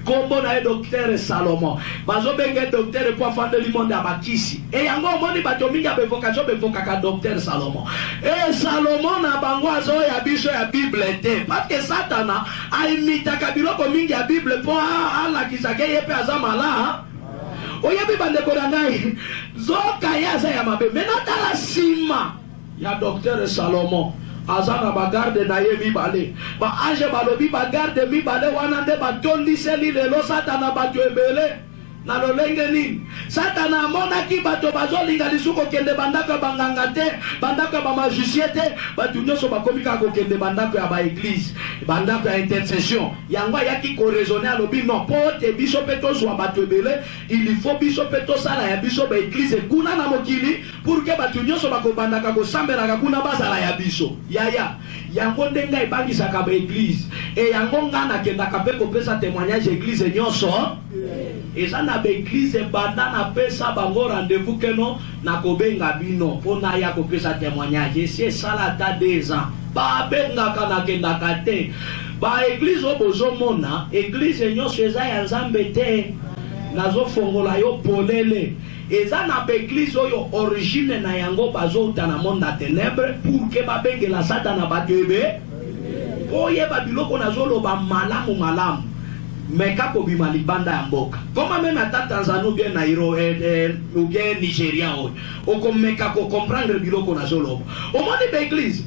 kombo na docteur Salomon bazo benga docteur pour fande le monde abakisi et yango moni bato mingi bevocation bevokaka docteur Salomon et Salomon na bango azo ya biso ya Bible te parce que Satana a imitaka biloko mingi ya Bible po ala kisake yepe azamala oyebi bandeko na ngai zoka yaza ya mabe menata la sima ya docteur Salomon azana bagarde na ye mibale ba age balobi bagarde mibale wana nde batondiseli lelo Satana bato ebele na lolenge nini Satana amonaki bato bazolinga lisuko kende bandako banganga te bandako ba magicien te bato nyonso bakomi kaka kokende bandako ya ba église bandako ya intercession yango yaki ko raisonner alobi non po te biso pe tozwa bato ebele il faut biso pe tosala ya biso ba église kuna na mokili pour que bato nyonso bakobandaka kosambelaka kuna bazala ya biso yaya yango ndenga ebangisaka ba église et yango ngana kendaka pe kopesa témoignage église nyonso eza na baeglise banda na pesa bango rendez-vous keno na kobenga bino pona ya kopesa témoignage esi esala ata 2 ans babengaka na kendaka te baeglise oyo bozomona eglise nyonso eza ya Nzambe te nazofongola yo polele eza na baeglise oyo origine na yango bazouta na monde na ténèbre pour que babengela Satana bato ebe oyeba biloko nazoloba malamu meka kobima libanda ya mboka koma même ata Tanzanie ou bien Nairobi ou bien Nigeria oko meka ko comprendre biloko nazoloba omoni l'église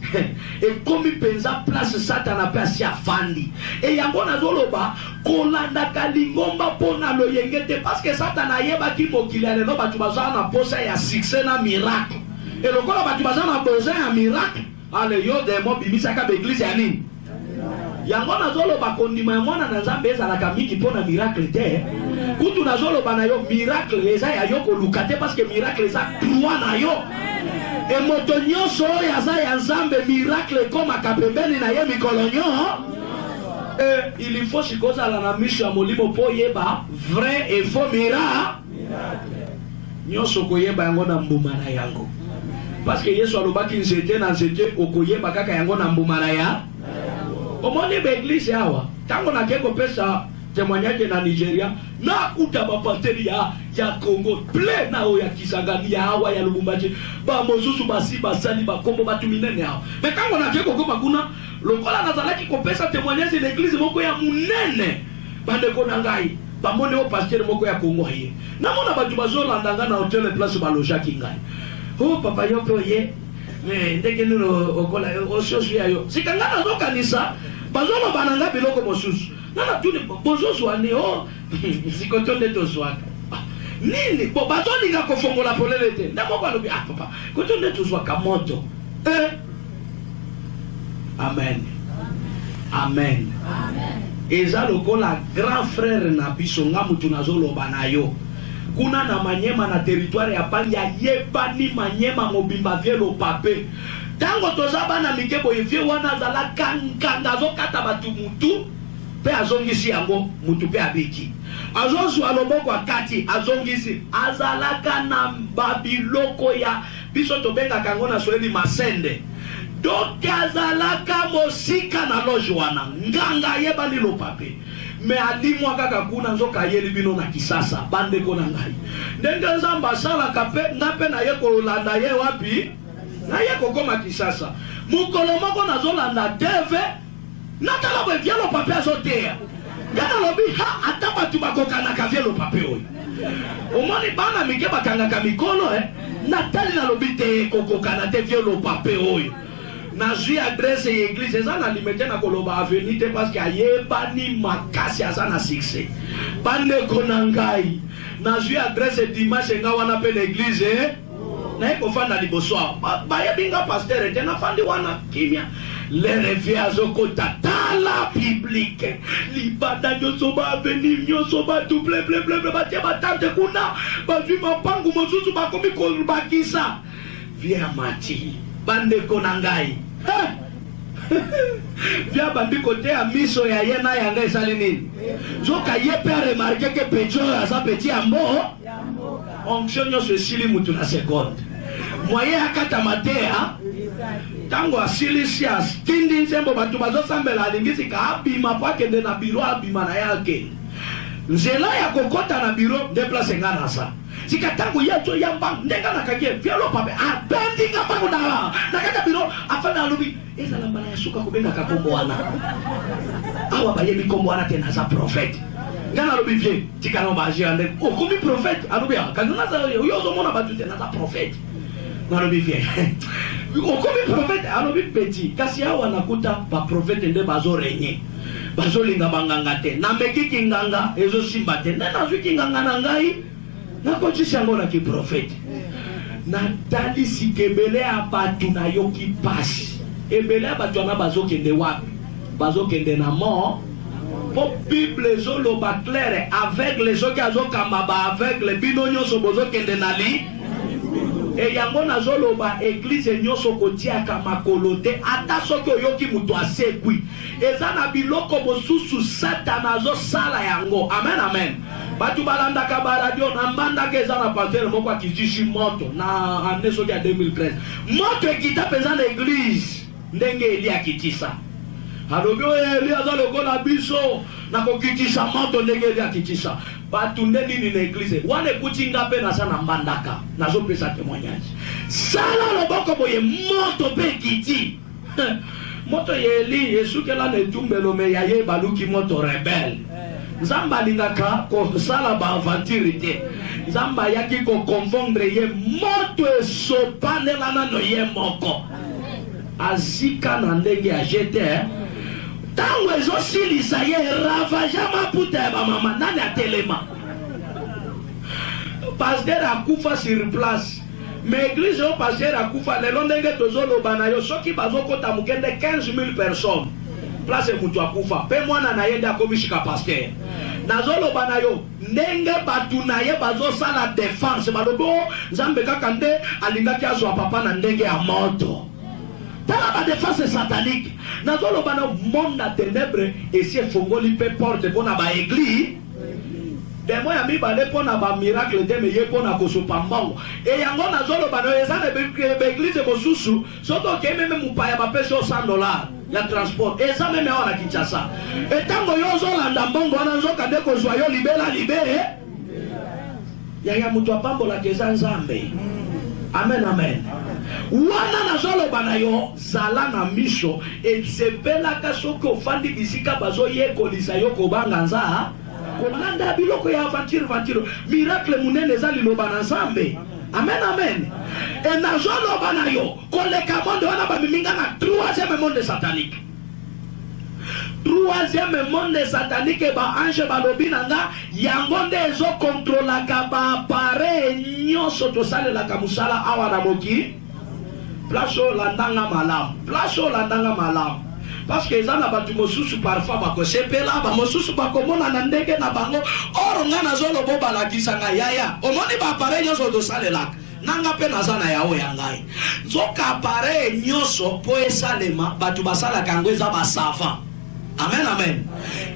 et comme penza place Satana pe asia fandi et yango nazoloba kolanda kalingomba pona loyengete parce que Satana yeba ki mokili lelo batu bazana na posa ya succès na miracle et lokola batu bazana na besoin ya miracle ale yo demo bimisaka l'église ya nini yango nazoloba kondima ya mwana na Nzambe ezalaka mingi mpona miracle te kutu nazoloba na yo miracle eza ya yo koluka te parce que miracle eza droit na yo e moto nyonso oyo aza ya Nzambe miracle ekomaka pembeni na ye mikolo il faut sikozala na miso ya molimo mpo yeba vrai et faux miracle nyonso koyeba yango na mbuma na yango parce que Yesu alobaki nzete na nzete okoyeba kaka yango na mbuma na ya omoni beglise awa tango na keko pesa témoignage na Nigeria na kuta bapateli ya Congo ple na o ya Kisangani ya awa ya Lubumbashi ba mozusu basi basali bakombo batu minene awa mais tango na keko koma kuna lokola nazalaki kopesa témoignage l'église moko ya munene bandeko na ngai bamone o pasteur moko ya Congo ye na mona batu bazolanda nga na hotel place balojaki ngai oh papa yo pe ye mais ndenge nino okola ososu ya yo sikanga nazokanisa bazolo bananga biloko mosusu nana tuni bozosu ane o sikotonde tozwaka nini bo bazolinga kofongola polele te ndako balobi papa kotonde tozwaka moto amen amen eza lokola grand frère na biso nga mutu nazoloba na yo kuna na Manyema na territoire ya Panya yebani Manyema mobimba vielo pape tango tozaba na mikebo evie wana zala kanga zokata batu mutu pe azongisi yango mutu pe abiki azosu aloboko akati azongisi azalaka na babiloko ya biso tobenga kango na Swahili masende donc azalaka mosika na loge wana nganga yebani lo pape me alimwa kaka kuna nzoka yeli bino na kisasa bandeko na ngai ndenge Nzambe asalaka pe ngape na ye kolanda ye wapi na ye kokoma kisasa mukolo moko nazolanda deve natala bwe vielo pape azotea ngana lobi ata batu bakokanaka vielo pape oyo omoni bana mike bakangaka mikolo natali na lobi te kokokana te vielo pape oyo nazwi adresse ya église eza na limite na koloba avenue te parce que ayebani makasi aza na succès bandeko na ngai nazwi adresse dimanche nga wana pe l'église naye kofanda liboso bayebinga pasteur te nafandi wana kimia le revie azokota tala publique libanda nyonso baaveni nyonso batu bleble batie batante kuna bazwi mapangu mosusu bakomi kolubakisa vie mati bandeko na ngai via bandiko te ya miso ya ye na yanga esali nini zoka ye pe remarquer que pecho asa petit ambo onction nyonso esili mutu na seconde moye akata matea tango asilisi tindi nzembo batu bazosambela alingisi ka abima po akende na biro abima na yake nzela ya kokota na bureau de place ngana sa sika tango yeto yamba ndenga na kake fialo pape abendi ngamba kuna na kaka bureau afana lobi ezala mbala ya suka kubenga kakombo wana awa baye bikombo wana tena za prophète ngana lobi vie tika no ba jande o komi prophète alobi akazana za yozo mona batu tena za prophète na lobi vie o komi prophète alobi petit kasi awa nakuta ba prophète nde bazo renye bazolinga banganga te na mekiki nganga ezo simba te na nazwiki nganga na ngai nakotisi yango na kiprofete natali sikebele ya bato na yoki pasi ebele ya bato wana bazokende wapi bazokende na mort po bible ezoloba claire aveugle soki azokamba ba aveugle bino nyonso bozokende na li e yango nazoloba eglize nyonso kotiaka makolo te ata soki oyoki mutu asekwi eza na biloko mosusu satana azosala yango amen amen batu balandaka baradio na mbandaka eza na pasteur moko akizisi moto na ane soki ya 2013 moto ekita mpenza na eglize ndenge eli akitisa alobi oyo eli aza lokola biso na kokitisa moto ndenge eli akitisa batu nde nini na eglize wana ekuti nga mpe naza na mbandaka nazopesa témoignage sala loboko boye moto mpe ekiti moto ya eli esukela na etumbelo me ya ye baluki moto rebele nzambe alingaka kosala baaventure te nzambe ayaki koconfondre ye moto esopanela nano ye moko azika na ndenge ya jete ntango ezosilisa ye ravaja maputa ya bamama nani atelema pasteur akufa sur place mais église oyo pasteur akufa lelo ndenge tozoloba na yo soki bazokota mokende 15,000 personnes place mutu akufa mpe mwana na ye nde akomishika pasteur nazoloba na yo ndenge batu na ye bazosala défense balobi nzambe kaka nde alingaki azwa papa na ndenge ya moto tala ba défense satanique nazoloba na monde ya ténèbre esi efongoli mpe porte mpona baéglise demo ya mibale mpona bamiracle te me ye mpona kosopa mbongo e yango nazoloba na yo eza na baéglise mosusu soki okei meme mopaya bapesi yo $100 ya transport eza meme awa na Kinshasa etango yo ozolanda mbongo wana nzoka nde kozwa yo libela libe yaya mutu apambolaka eza nzambe amen amen wana nazoloba na yo zala na miso esepelaka soki ofandi bisika bazoyekolisa yo kobanga nza kolanda biloko ya aventure miracle munene eza liloba na nzambe amen amen e nazoloba na yo koleka monde wana bamiminga na troisième monde satanique troisième monde satanique baange balobi na nga yango nde ezokontrolaka baappareil nyonso tosalelaka mosala awa na moki place olandanga malamu parce que eza na bato mosusu parfois bakosepela bamosusu bakomona na ndenge na bango oro nga nazolobo balakisanga yaya omoni baappareil nyonso tosalelaka nanga mpe naza na yawe ya ngai nzoka appareil nyonso mpo esalema bato basalaka yango eza basavant amen amen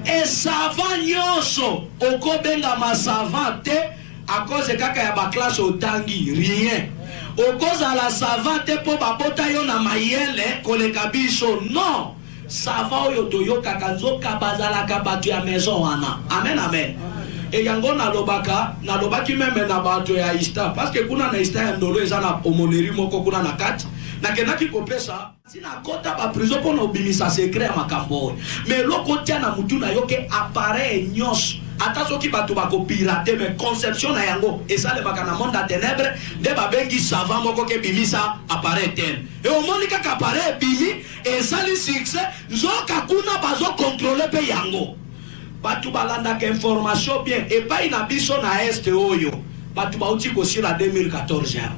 esavant nyonso okobengama savant te a cause kaka ya baklasse otangi rien okozala savant te mpo babota yo na mayele koleka biso non savant oyo toyokaka nzoka bazalaka bato ya maison wana amen amen e yango nalobaki meme na bato ya ista parce que kuna na ista ya ndolo eza na omoneri moko kuna na kati nakendaki kopesa sina kota ba prison mpona obimisa secret ya makambo oyo mais eloko tia na mutu na yo ke appareil nyonso ata soki bato bakopirate me conception na yango esalemaka na monde ya ténèbre nde babengi savant moko ke bimisa appareil tene e omoni kaka appareil ebimi esali succès nzoka kuna bazokontrole mpe yango bato balandaka information bien epai na biso na este oyo bato bauti kosila 2014 ya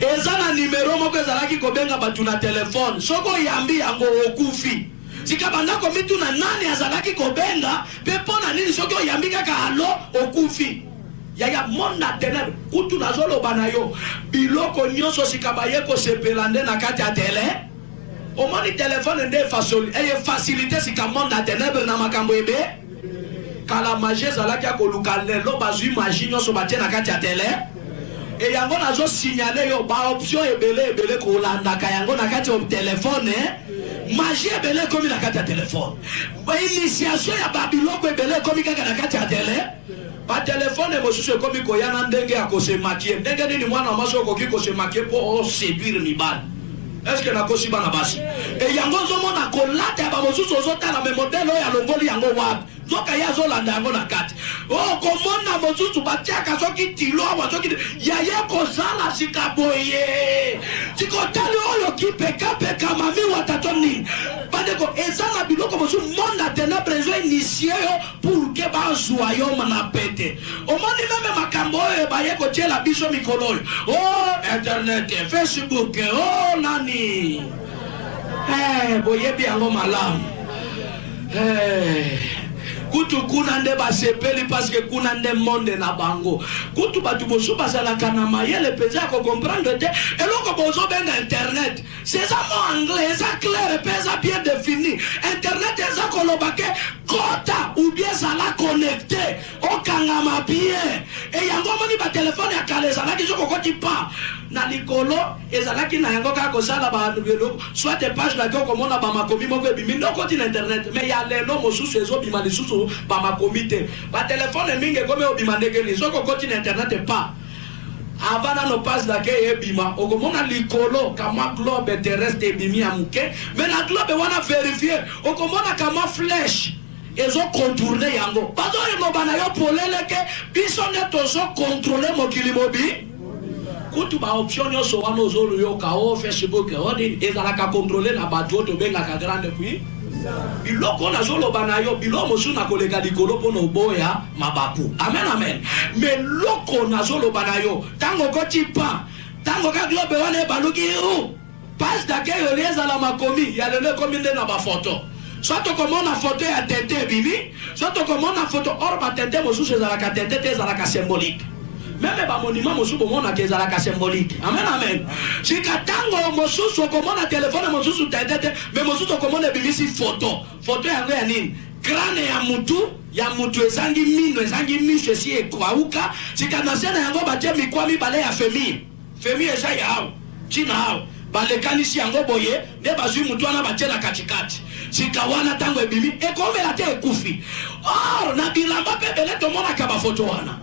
eza na numero moko ezalaki kobenga bato na telefone soko oyambi yango okufi sika bandako mituna nani azalaki kobenga mpe mpona nini soki oyambi kaka alo okufi yaya monde ya ténèbre kutu nazoloba na yo biloko nyonso sika baye kosepela nde na kati ya tele omoni telefone nde facilité sika monde ya ténèbre na makambo ebe kala magie ezalaki ya koluka lelo bazwi magie nyonso batie na kati ya tele Et yango nazo signaler yo ba option ebele kolanda ka yango na kati au téléphone magie ebele comme na kati ya téléphone. Ba initiation ya babiloko ebele comme kaka na kati ya télé. Ba téléphone mosusu comme ko yana ndenge ya ko se maquiller. Ndenge nini mwana maso ko ki ko se maquiller pour séduire mibali. Est-ce que na ko siba na basi? Et yango zo mona ko lata ba mosusu ozota na me modèle ya longoli yango wapi. Zoka ya zo landa yango na kati. Oh komona mosusu batiaka soki tilo wa soki ya ye ko sala sikaboye. Sikotali oyo kipeka mami watatoni. Bande ko ezana biloko mosusu monde tena besoin initier yo pour que ba joyo mana pete. O moni meme makambo e ba ye ko tiela biso mikolo. Oh internet, Facebook, oh nani. Boye bi yango malamu. Kutu kuna nde basepeli parce que kuna nde monde na bango. Kutu batu bosu basala kana mayele peza ko comprendre te. Et loko bozo benga internet. C'est ça mon anglais, ça clair, peza bien défini. Internet eza kolobake kota ou bien ça la connecté. O kangama bien. Et yango moni ba téléphone ya kale ça la ki joko koti pa. Na likolo ezalaki na yango ka ko sala ba ndelo soit des pages la ko mona ba makomi moko ebimi ndoko ti na internet mais ya lelo mosusu ezo bima lisusu ba makomi te ba téléphone mingi comme obima ndenge ni soko ko ti na internet pas avant no passe la ke ebima okomona likolo kama globe terrestre ebimi ya muke mais na globe wana vérifier okomona kama flèche ezo contourner yango bazo eno bana yo polele ke biso ne tozo contrôler mokili mobi. Kutu ba option yo so wano zolo yo ka o Facebook o ni ezalaka contrôler na bato to benga ka grande puis biloko na zolo bana yo bilo mosu na kolega likolo pono boya mabapu amen mais loko na zolo bana yo tango ko tipa tango ka globe wana baluki ru passe d'accueil yo leza la makomi ya lele komi nde na ba photo soit to komona photo ya tete bibi soit to komona photo or ba tete mosu ezalaka tete ezalaka symbolique. Même ba monument mosusu komona kezalaka symbolique. Amen. Chikatango mosusu komona téléphone mosusu tete mais mosusu komona bimisi photo. Photo yango ya nini? Crâne ya mutu ezangi mindo ezangi miso si ekwauka. Chikanasena yango batie mikwami bale ya famille. Famille eza yao. China hao. Balekani si yango boye ne bazui mutu wana batie na katikati. Chikawana tango ebimi ekomela te ekufi. Or na bilamba pe bele to mona ka ba photo wana.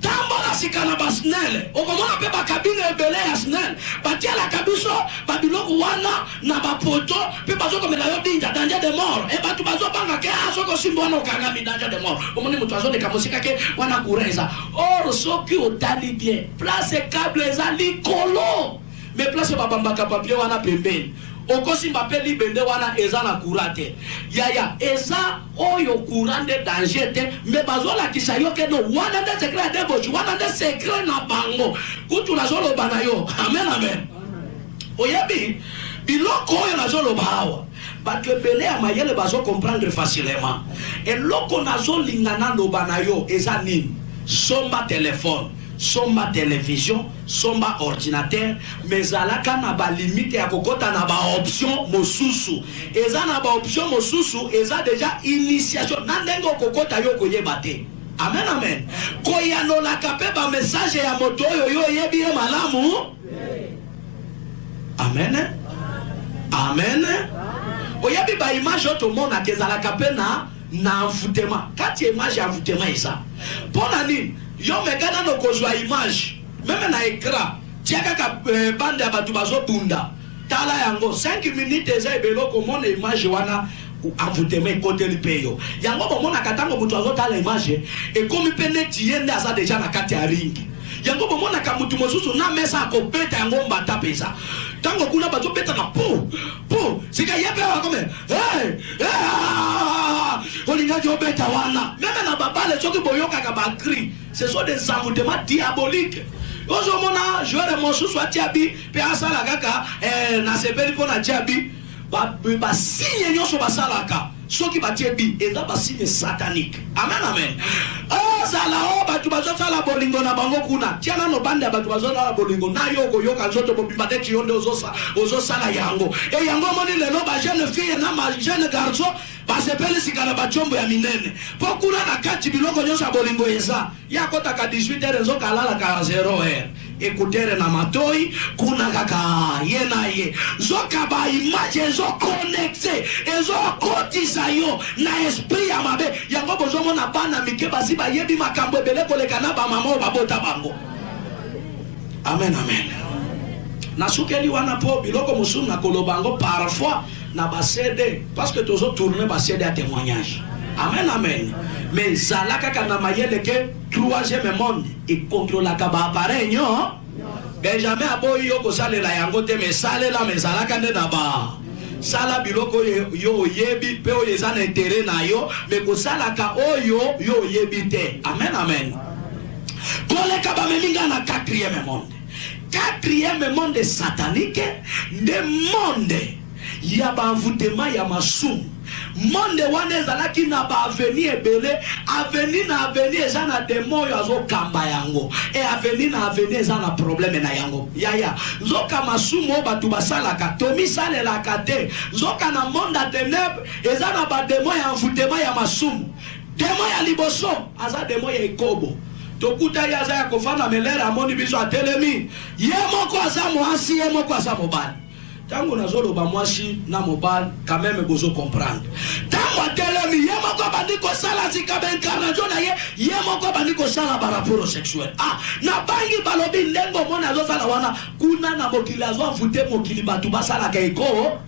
Tambo la sikana basnele okomona pe bakabine ebele ya snel batia la kabiso babiloko wana na bapoto pe bazoko mela yo dinja danger de mort e batu bazobanga ke asoko simbo wana okanga mi danger de mort omoni mutu azone kamosika ke wana kureza or soki otali bien place câble eza likolo mais place babambaka papier wana pembeni okosi mbapeli bende wana eza na kurate yaya eza oyo kurande danger te me bazola kisa yo ke no wana de secret de boju wana de secret na bango kutu na zolo bana yo amen oyebi biloko oyo na zolo bawa bato ebele ya mayele bazo comprendre facilement et loko na zolingana lo bana yo eza nini somba téléphone somba télévision somba ordinateur mais alaka na ba limite ya kokota na ba option mosusu eza na ba option mosusu eza déjà initiation na ndenge kokota yo koyeba te amen koyanola kape ba message ya moto yo yebi ye malamu amen oyebi ba image to mona kezala kape na envoûtement kati image ya envoûtement eza pona nini yo mekana no kozwa image même na écran tiaka ka bande ya batu bazo bunda tala yango 5 minutes eza ebelo komona image wana envoûtement côté lipeyo yango bomona katango mutu azo tala image e komi pene tiende aza déjà na kati ya ring yango bomona ka mutu mosusu na mesa ko beta yango mbata pesa tango kuna bazo beta na po sika yebe wa kome olinga jo beta wana même na babale soki boyoka ka ba cri ce sont des envoûtements diaboliques. Ozomona joueur mosusu atiabi pe asala kaka na sepeli pona atiabi ba signe nyoso basalaka soki batiebi eza ba signe satanique amen zala batu bazosala bolingo na bango kuna tiana no bande batu bazosala bolingo na yoko yoka nzoto bobimba te chionde ozosala yango e yango moni lelo ba jeune fille na ma jeune garçon basepeli sikana bachombo ya minene pokuna na kati biloko nyosa bolingo eza yakota ka 18h nzoka lala ka 0h écouteur na matoi kuna kaka ye na ye zoka ba image zo connecté ezo kotisa yo na esprit ya mabe yango bozomo na bana mike basi ba yebi makambo ebele koleka na ba mama babota bango. Amen, amen. Nasukeli wana po biloko musumu na kolobango parfois na basede parce que tozo tourner basede à témoignage. Amen, amen. Mais zalaka kana mayele ke troisième monde et contrôle la kaba appareil nyo. Benjamin aboyi yo ko salela yango te mais salela mais zalaka nde na ba. Sala biloko yo yebi pe o yeza na intérêt na yo mais ko salaka oyo yo yebi te. Amen, amen. Kole kaba meminga na quatrième monde. Quatrième monde satanique, le monde ya ba envoûtement ya masum. Monde wane zalaki na ba avenir ebele, avenir na avenir eza na démon yo azo kamba yango. Et avenir na avenir eza na problème na yango. Yaya, zoka masumo batu basalaka, tomi salela kate. Zoka na monde a ténèbres, eza na ba démon ya envoûtement ya masum. Démon ya liboso, aza démon ya ikobo. Tokuta ya za kofana melera amoni biso atelemi ye moko aza mwasi ye moko aza mobali tango nazolo ba mwasi na mobali quand même bozo comprendre tango atelemi ye moko bandi ko sala zika ben carnajo na ye moko bandi ko sala ba rapport sexuel na bangi balobi ndengo mona zo sala wana kuna na mokili azo vute mokili batu basala ka eko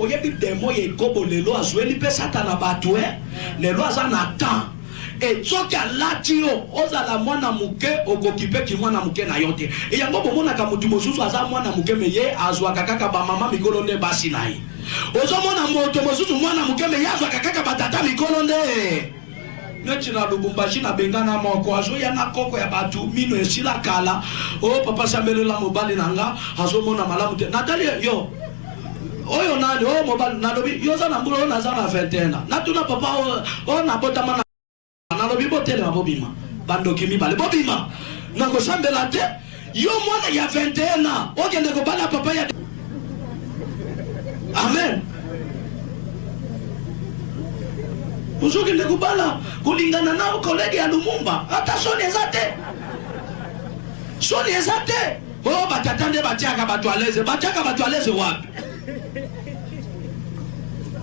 oyebi demo ye kobo lelo azweli pe satana batu lelo aza na temps. Et tsoka latio ozala mwana muke okokipe ki mwana muke na yote e yango bomona ka mutu mosusu aza mwana muke meye azwa kaka ba mama mikolo nde basi nayi ozo mona moto mosusu mwana muke meye azwa kaka batata mikolo nde neti na Lubumbashi na bengana moko azo ya na koko ya batu mino esila kala o papa samelela mobali nanga azo mona malamu te Nathalie yo oyo nani o mobali nalobi yo za na mbulo na za na 21 na tuna papa o na botama na nalobi botele mabobima bandoki mibale bobima nango sambela te yo mwana ya 21 ans okende ko bala papa ya amen uzokende ko bala kulingana na kolege ya Lumumba hata soni ezate oh batatande batiaka batu aleze wapi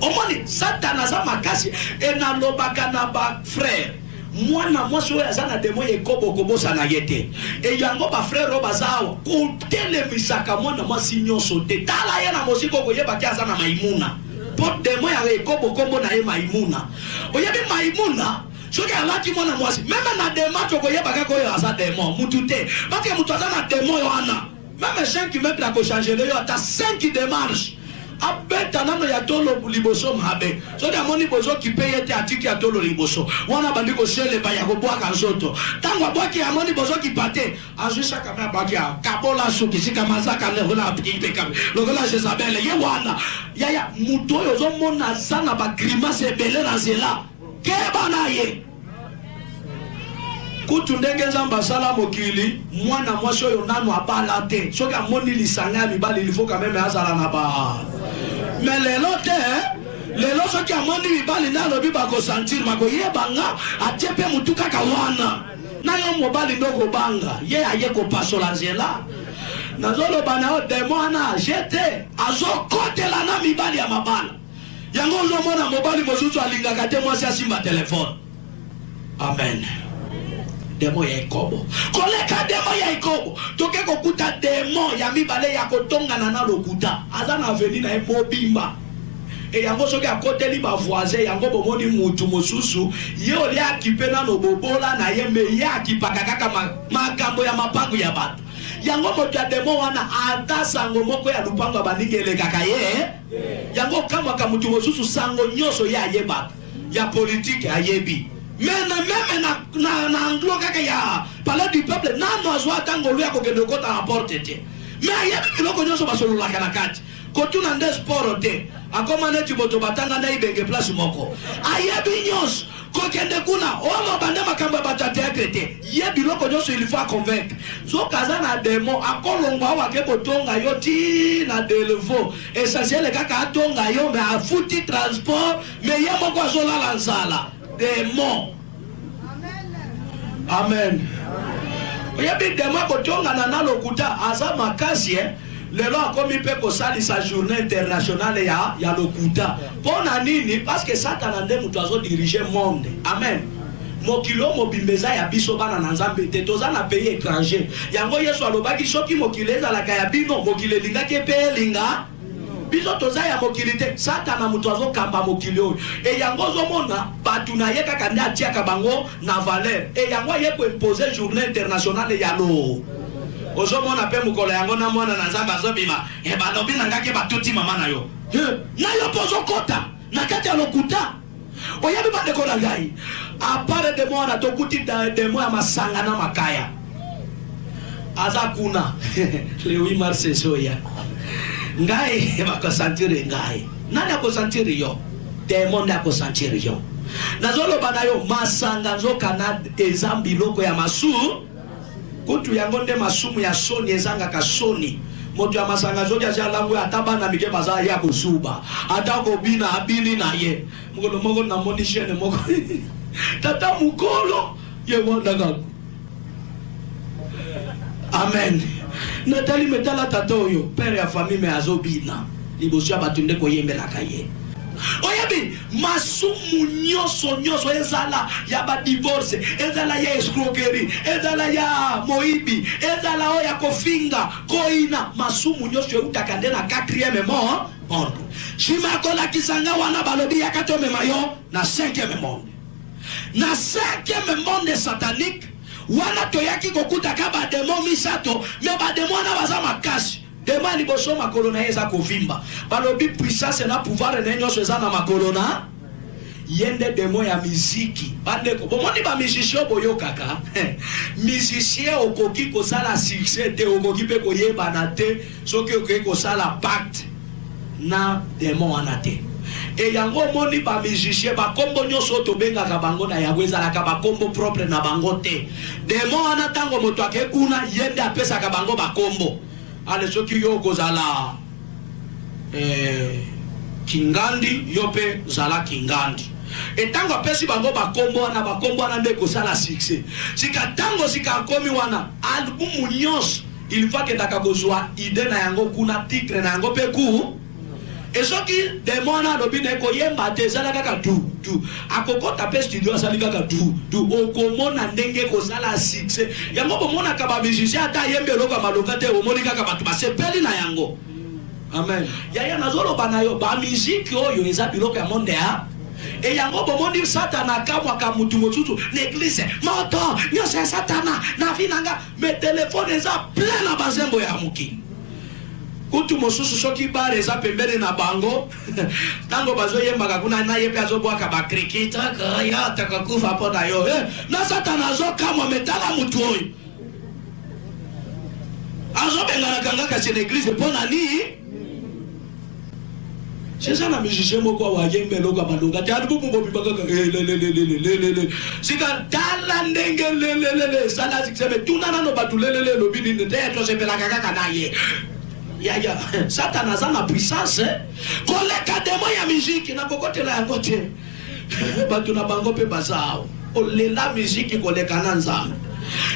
omoni satana za makasi enalobaka na ba frère mwana mwasi oyo aza na demo ya ekobo kobosa na ye te e yango ba frère oyo baza awa kotelemisaka mwana mwasi nyonso te tala ye na mosika okoyebaki aza na maimuna po demo ya ekobo kombo na ye maimuna oyebi maimuna soki alati mwana mwasi meme na dema tokoyebaka koyo aza demo mutu te parce que mutu aza na demo wana meme 5 mètres akochangele yo ata 5 démarches abeta nano ya tolo liboso mabe so da moni bozo kipe yete atiki ya tolo liboso wana bandiko sele ba ya kobwaka nzoto tango abwaki ya moni bozo kipate azwisha kama abwaki ya kabola suki sika mazaka le hona apike kama lokola Jezabel ye wana ya muto yo zo mona sana ba grimace ebele na zela keba na ye kutu ndenge nzamba sala mokili mwana mwasi oyo nanu abala te soki amoni lisanga mibali il faut quand même azala na ba mais lelo te lelo soki amoni mibali na lobi bako sentir bako yebanga atie pe mutu kaka wana na yo mobali ndoko banga ye aye ko pasola nzela nazolo bana o demo na jete azokotela na mibali ya mabala yango ozomona mobali mosusu alingaka te mwasi asimba telefone amen demo ya ikobo koleka demo ya ikobo toke kokuta demo ya mibale ya kotongana na lokuta aza na veni na mobimba e yango soki akoteli ba voisin yango bomoni mutu mosusu ye oli akipe na lobobola na ye me ye akipaka kaka makambo ya mapango ya bato yango moto ya demo wana ata sango moko ya lupango baningele kaka ye yango kama ka mutu mosusu sango nyoso ya yeba ya politique ayebi même na anglo kaka ya palais du peuple nano azwa tango lu ya kokende kota rapporte te mais ayebi biloko nyonso basololaka na kati kotuna nde sport te akoma neti moto batanga na ibenge place moko ayebi nyonso kokende kuna ono bande makambo ya bato ya théâtre te ye biloko nyonso il faut convaincre zokaza na demo akolongwa awa ke botonga yo ti na delevo essentiel kaka atonga yo me afuti transport me ye moko azolala nzala demo amen Oyebi demo kotonga na lokuta aza makasi lelo akomi pe kosali sa journée internationale ya lokuta. Pona nini? Parce que Satan nde mutu azo diriger monde. Amen. Mokilo mobimbeza ya biso bana na Nzambe te toza na pays étranger. Yango Yesu alobaki soki mokile ezalaka ya bino mokile lingaki pe linga biso toza ya mokili te. Satan na mutu azo kamba mokili oyo. E yango zomona batu na ye kaka nde atiaka bango na valeur. E yango ye ko imposer journée internationale ya lo. Ozomona pe mukolo yango na mwana na Nzambe azobima. E balobi na ngaki batuti mama na yo. Na yo pozo kota na kati ya lokuta. Oyabi bande ko na ngai. Apare de mwana tokuti de mwana masanga na makaya. Aza kuna. Le 8 mars soya. Ngai bakosantire ngai. Nani akosantire yo? Demon akosantire yo. Nazolo bana yo masanga nzoka na ezambi loko ya masu. Kutu yango nde masumu ya soni ezanga ka soni. Moto ya masanga zote ya langu ya tabana mike baza ya kusuba. Atako bina abini na ye. Mugolo mongo na monishene mongo. Tata mukolo ye wanda gaku. Amen. Natali metala tata oyo père ya famille me azobina. Libosu ya batunde ko yembela kaye. Oyabi masumu nyoso ezala ya ba divorce, ezala ya escroquerie, ezala ya moibi, ezala o ya kofinga, koina masumu nyoso eutakande na 4e monde. Shima kola kisanga wana balobi ya katome mayo na 5e monde. Na 5e monde satanique wana toyaki kokuta ka ba demo misato, me ba demo na baza makasi. Dema liboso makolo na eza kovimba. Balobi puissance na pouvoir na nyonso eza na makolo na yende demo ya miziki. Bande ko bomoni ba musicien boyo kaka. Musicien okoki kosala succès te okoki pe koyeba na te soki okoki kosala pacte na demo anate. E yango moni ba musicien ba kombo nyonso to benga ka bango na yango ezala ka ba kombo propre na bango te. Demo anatango moto akekuna yende apesa ka bango ba kombo. Ale soki yo kozala kingandi yope zala kingandi. Etango pesi bango bakombo na nde kosala succès. Sika tango sika komi wana albumu nyos il faut que ndaka kozwa ide na yango kuna titre na yango pe ku. Esoki demona lobine ko yemba te zala kaka du akokota pe studio asali kaka du okomona ndenge ko sala succès yango bomona ka ba musicien ata yembe loka maloka te omoni kaka batu basepeli na yango. Amen. Yaya nazolo banayo ba musique oyo eza biloko ya monde ya e yango bomoni satana kamwa ka mutu motutu l'église moto nyose satana na vinanga me téléphone eza plein na bazembo ya muki. Kutu mosusu soki bare eza pembele na bango tango bazo yembaka kuna na yepe azobwaka ba krikita ya takakufa pona yo na satana zo kama metala mutu oyo azo bengana kanga ka chez l'église pona ni c'est ça la musicien moko wa yembe loka balonga ta bubu bobi bakaka le sika tala ndenge le sala sikse tunana no batulele lobini ndete to sepela kaka na ye. Ya Satan aza na puissance koleka demo ya musique na kokotela yango te batu na bango pe bazao olela musique koleka na Nzambe.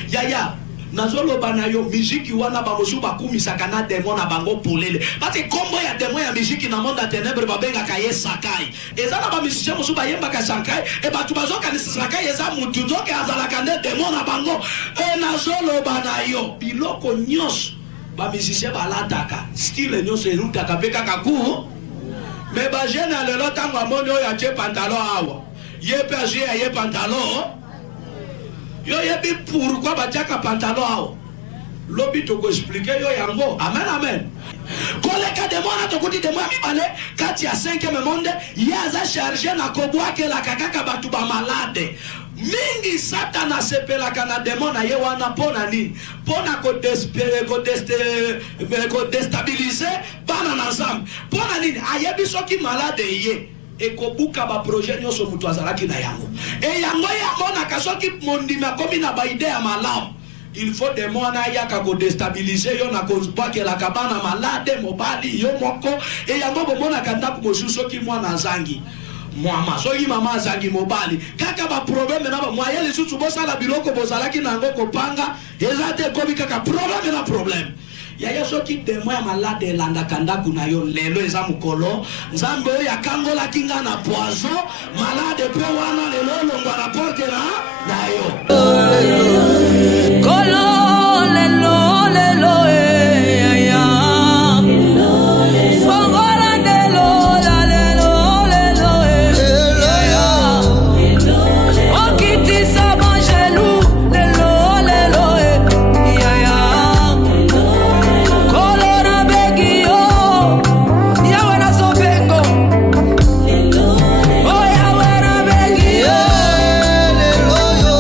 Ya nazolo bana yo musique wana bamosu bakumisaka na demo na bango polele bati kombo ya demo ya musique na monde ténèbre babenga kaye sakai ezala ba musicien mosu bayemba ka sakai e batu bazoka ni sakai eza mutu nzoke azala kande demo na bango e nazolo bana yo biloko nyos ba musicien balataka style nyonso erutaka pe kaka ku me ba jeune alelo tango amoni oyo atie pantalon awa ye pe azie ye pantalon yo yebi pourquoi batiaka pantalon awa lobi toko expliquer yo yango. Amen. Koleka demona tokuti demona mibale kati ya 5e monde yaza chargé na kobwake la kakaka batu ba malade mingi. Satana sepelaka na demona ye wana pona nini? Pona ko destabiliser bana na Nzambe. Pona nini? Ayebi soki malade ye ekobuka ba projet nyonso mutu azalaki na yango. E yango ya mona kasoki mondima komi na ba idée ya malamu. Il faut des mots na yaka ko déstabiliser yo na ko baki la kabana malade mobali yo moko e yango bomona kanda ko mosusu ki mwana zangi mwama soki mama azangi mobali kaka ba problème na ba moye les sous bosala biloko bozalaki nango kopanga eza te kobi kaka problème na problème yaya soki demo ya malade elandaka ndako na yo lelo eza mokolo nzambe oyo akangolaki nga na poison malade mpe wana lelo olongwa na porte na yo kolo lelo lelo yaya fongola lelo lelo lelo yaya okitisa banjelu lelo lelo yaya kolo na begio yawe na sobengo oh yawe na begio lelo yo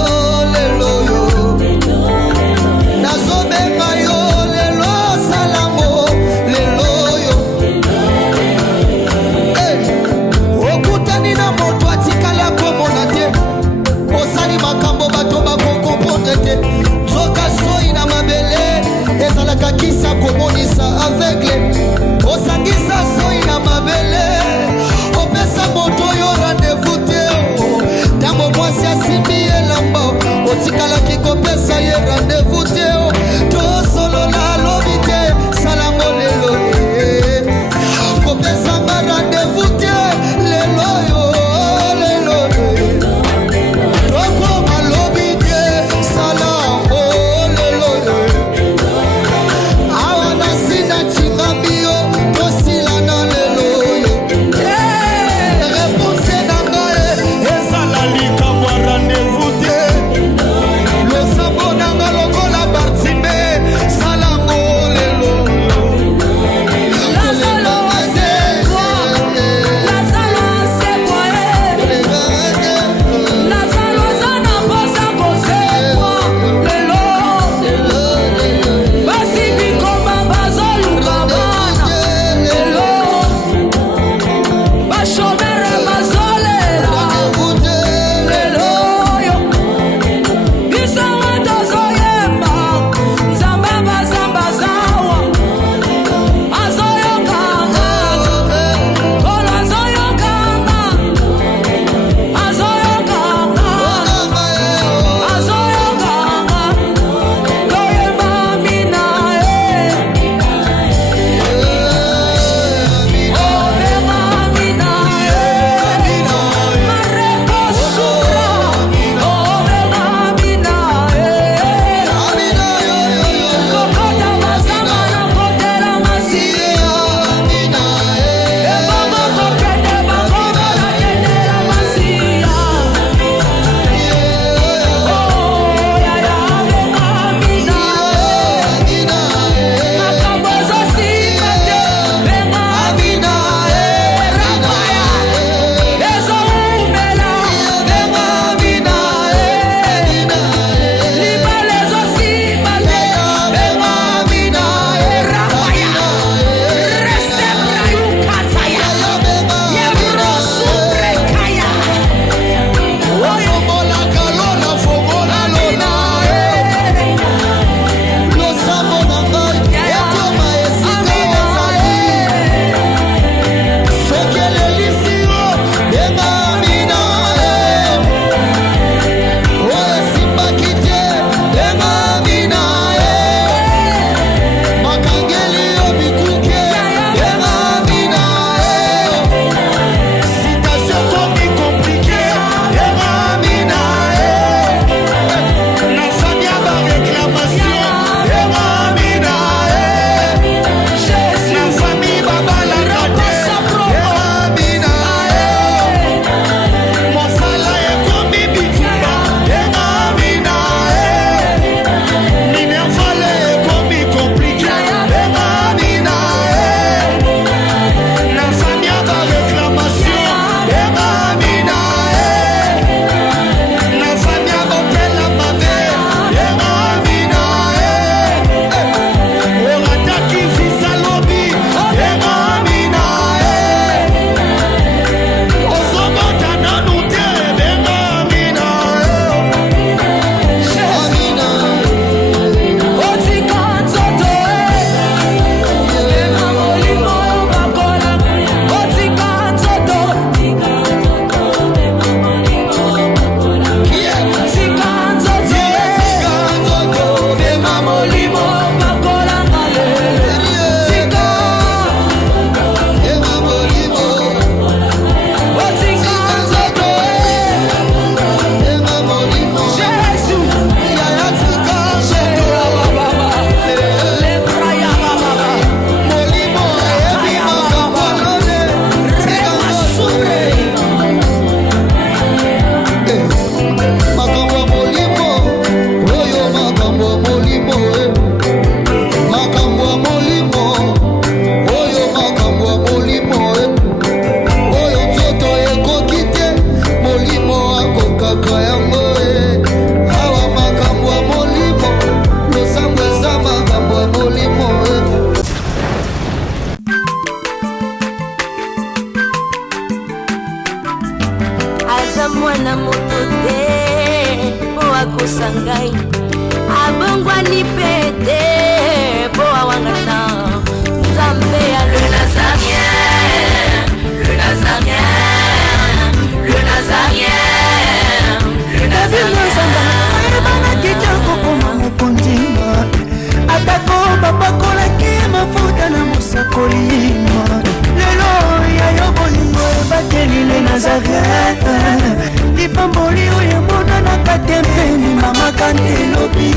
aza mwana moto te po akosa ngai, abongwani mpe te po awangata Nzambe ya le Nazarien, le Nazarien, le Nazarien, le Nazarien. Ebana kitoko koma mokondima atako bapakolaki mafuta na mosakolima lelo ya yo bolingo ebateli le Nazareth lipamboli oyo emonanaka te mpeni mama kandelobi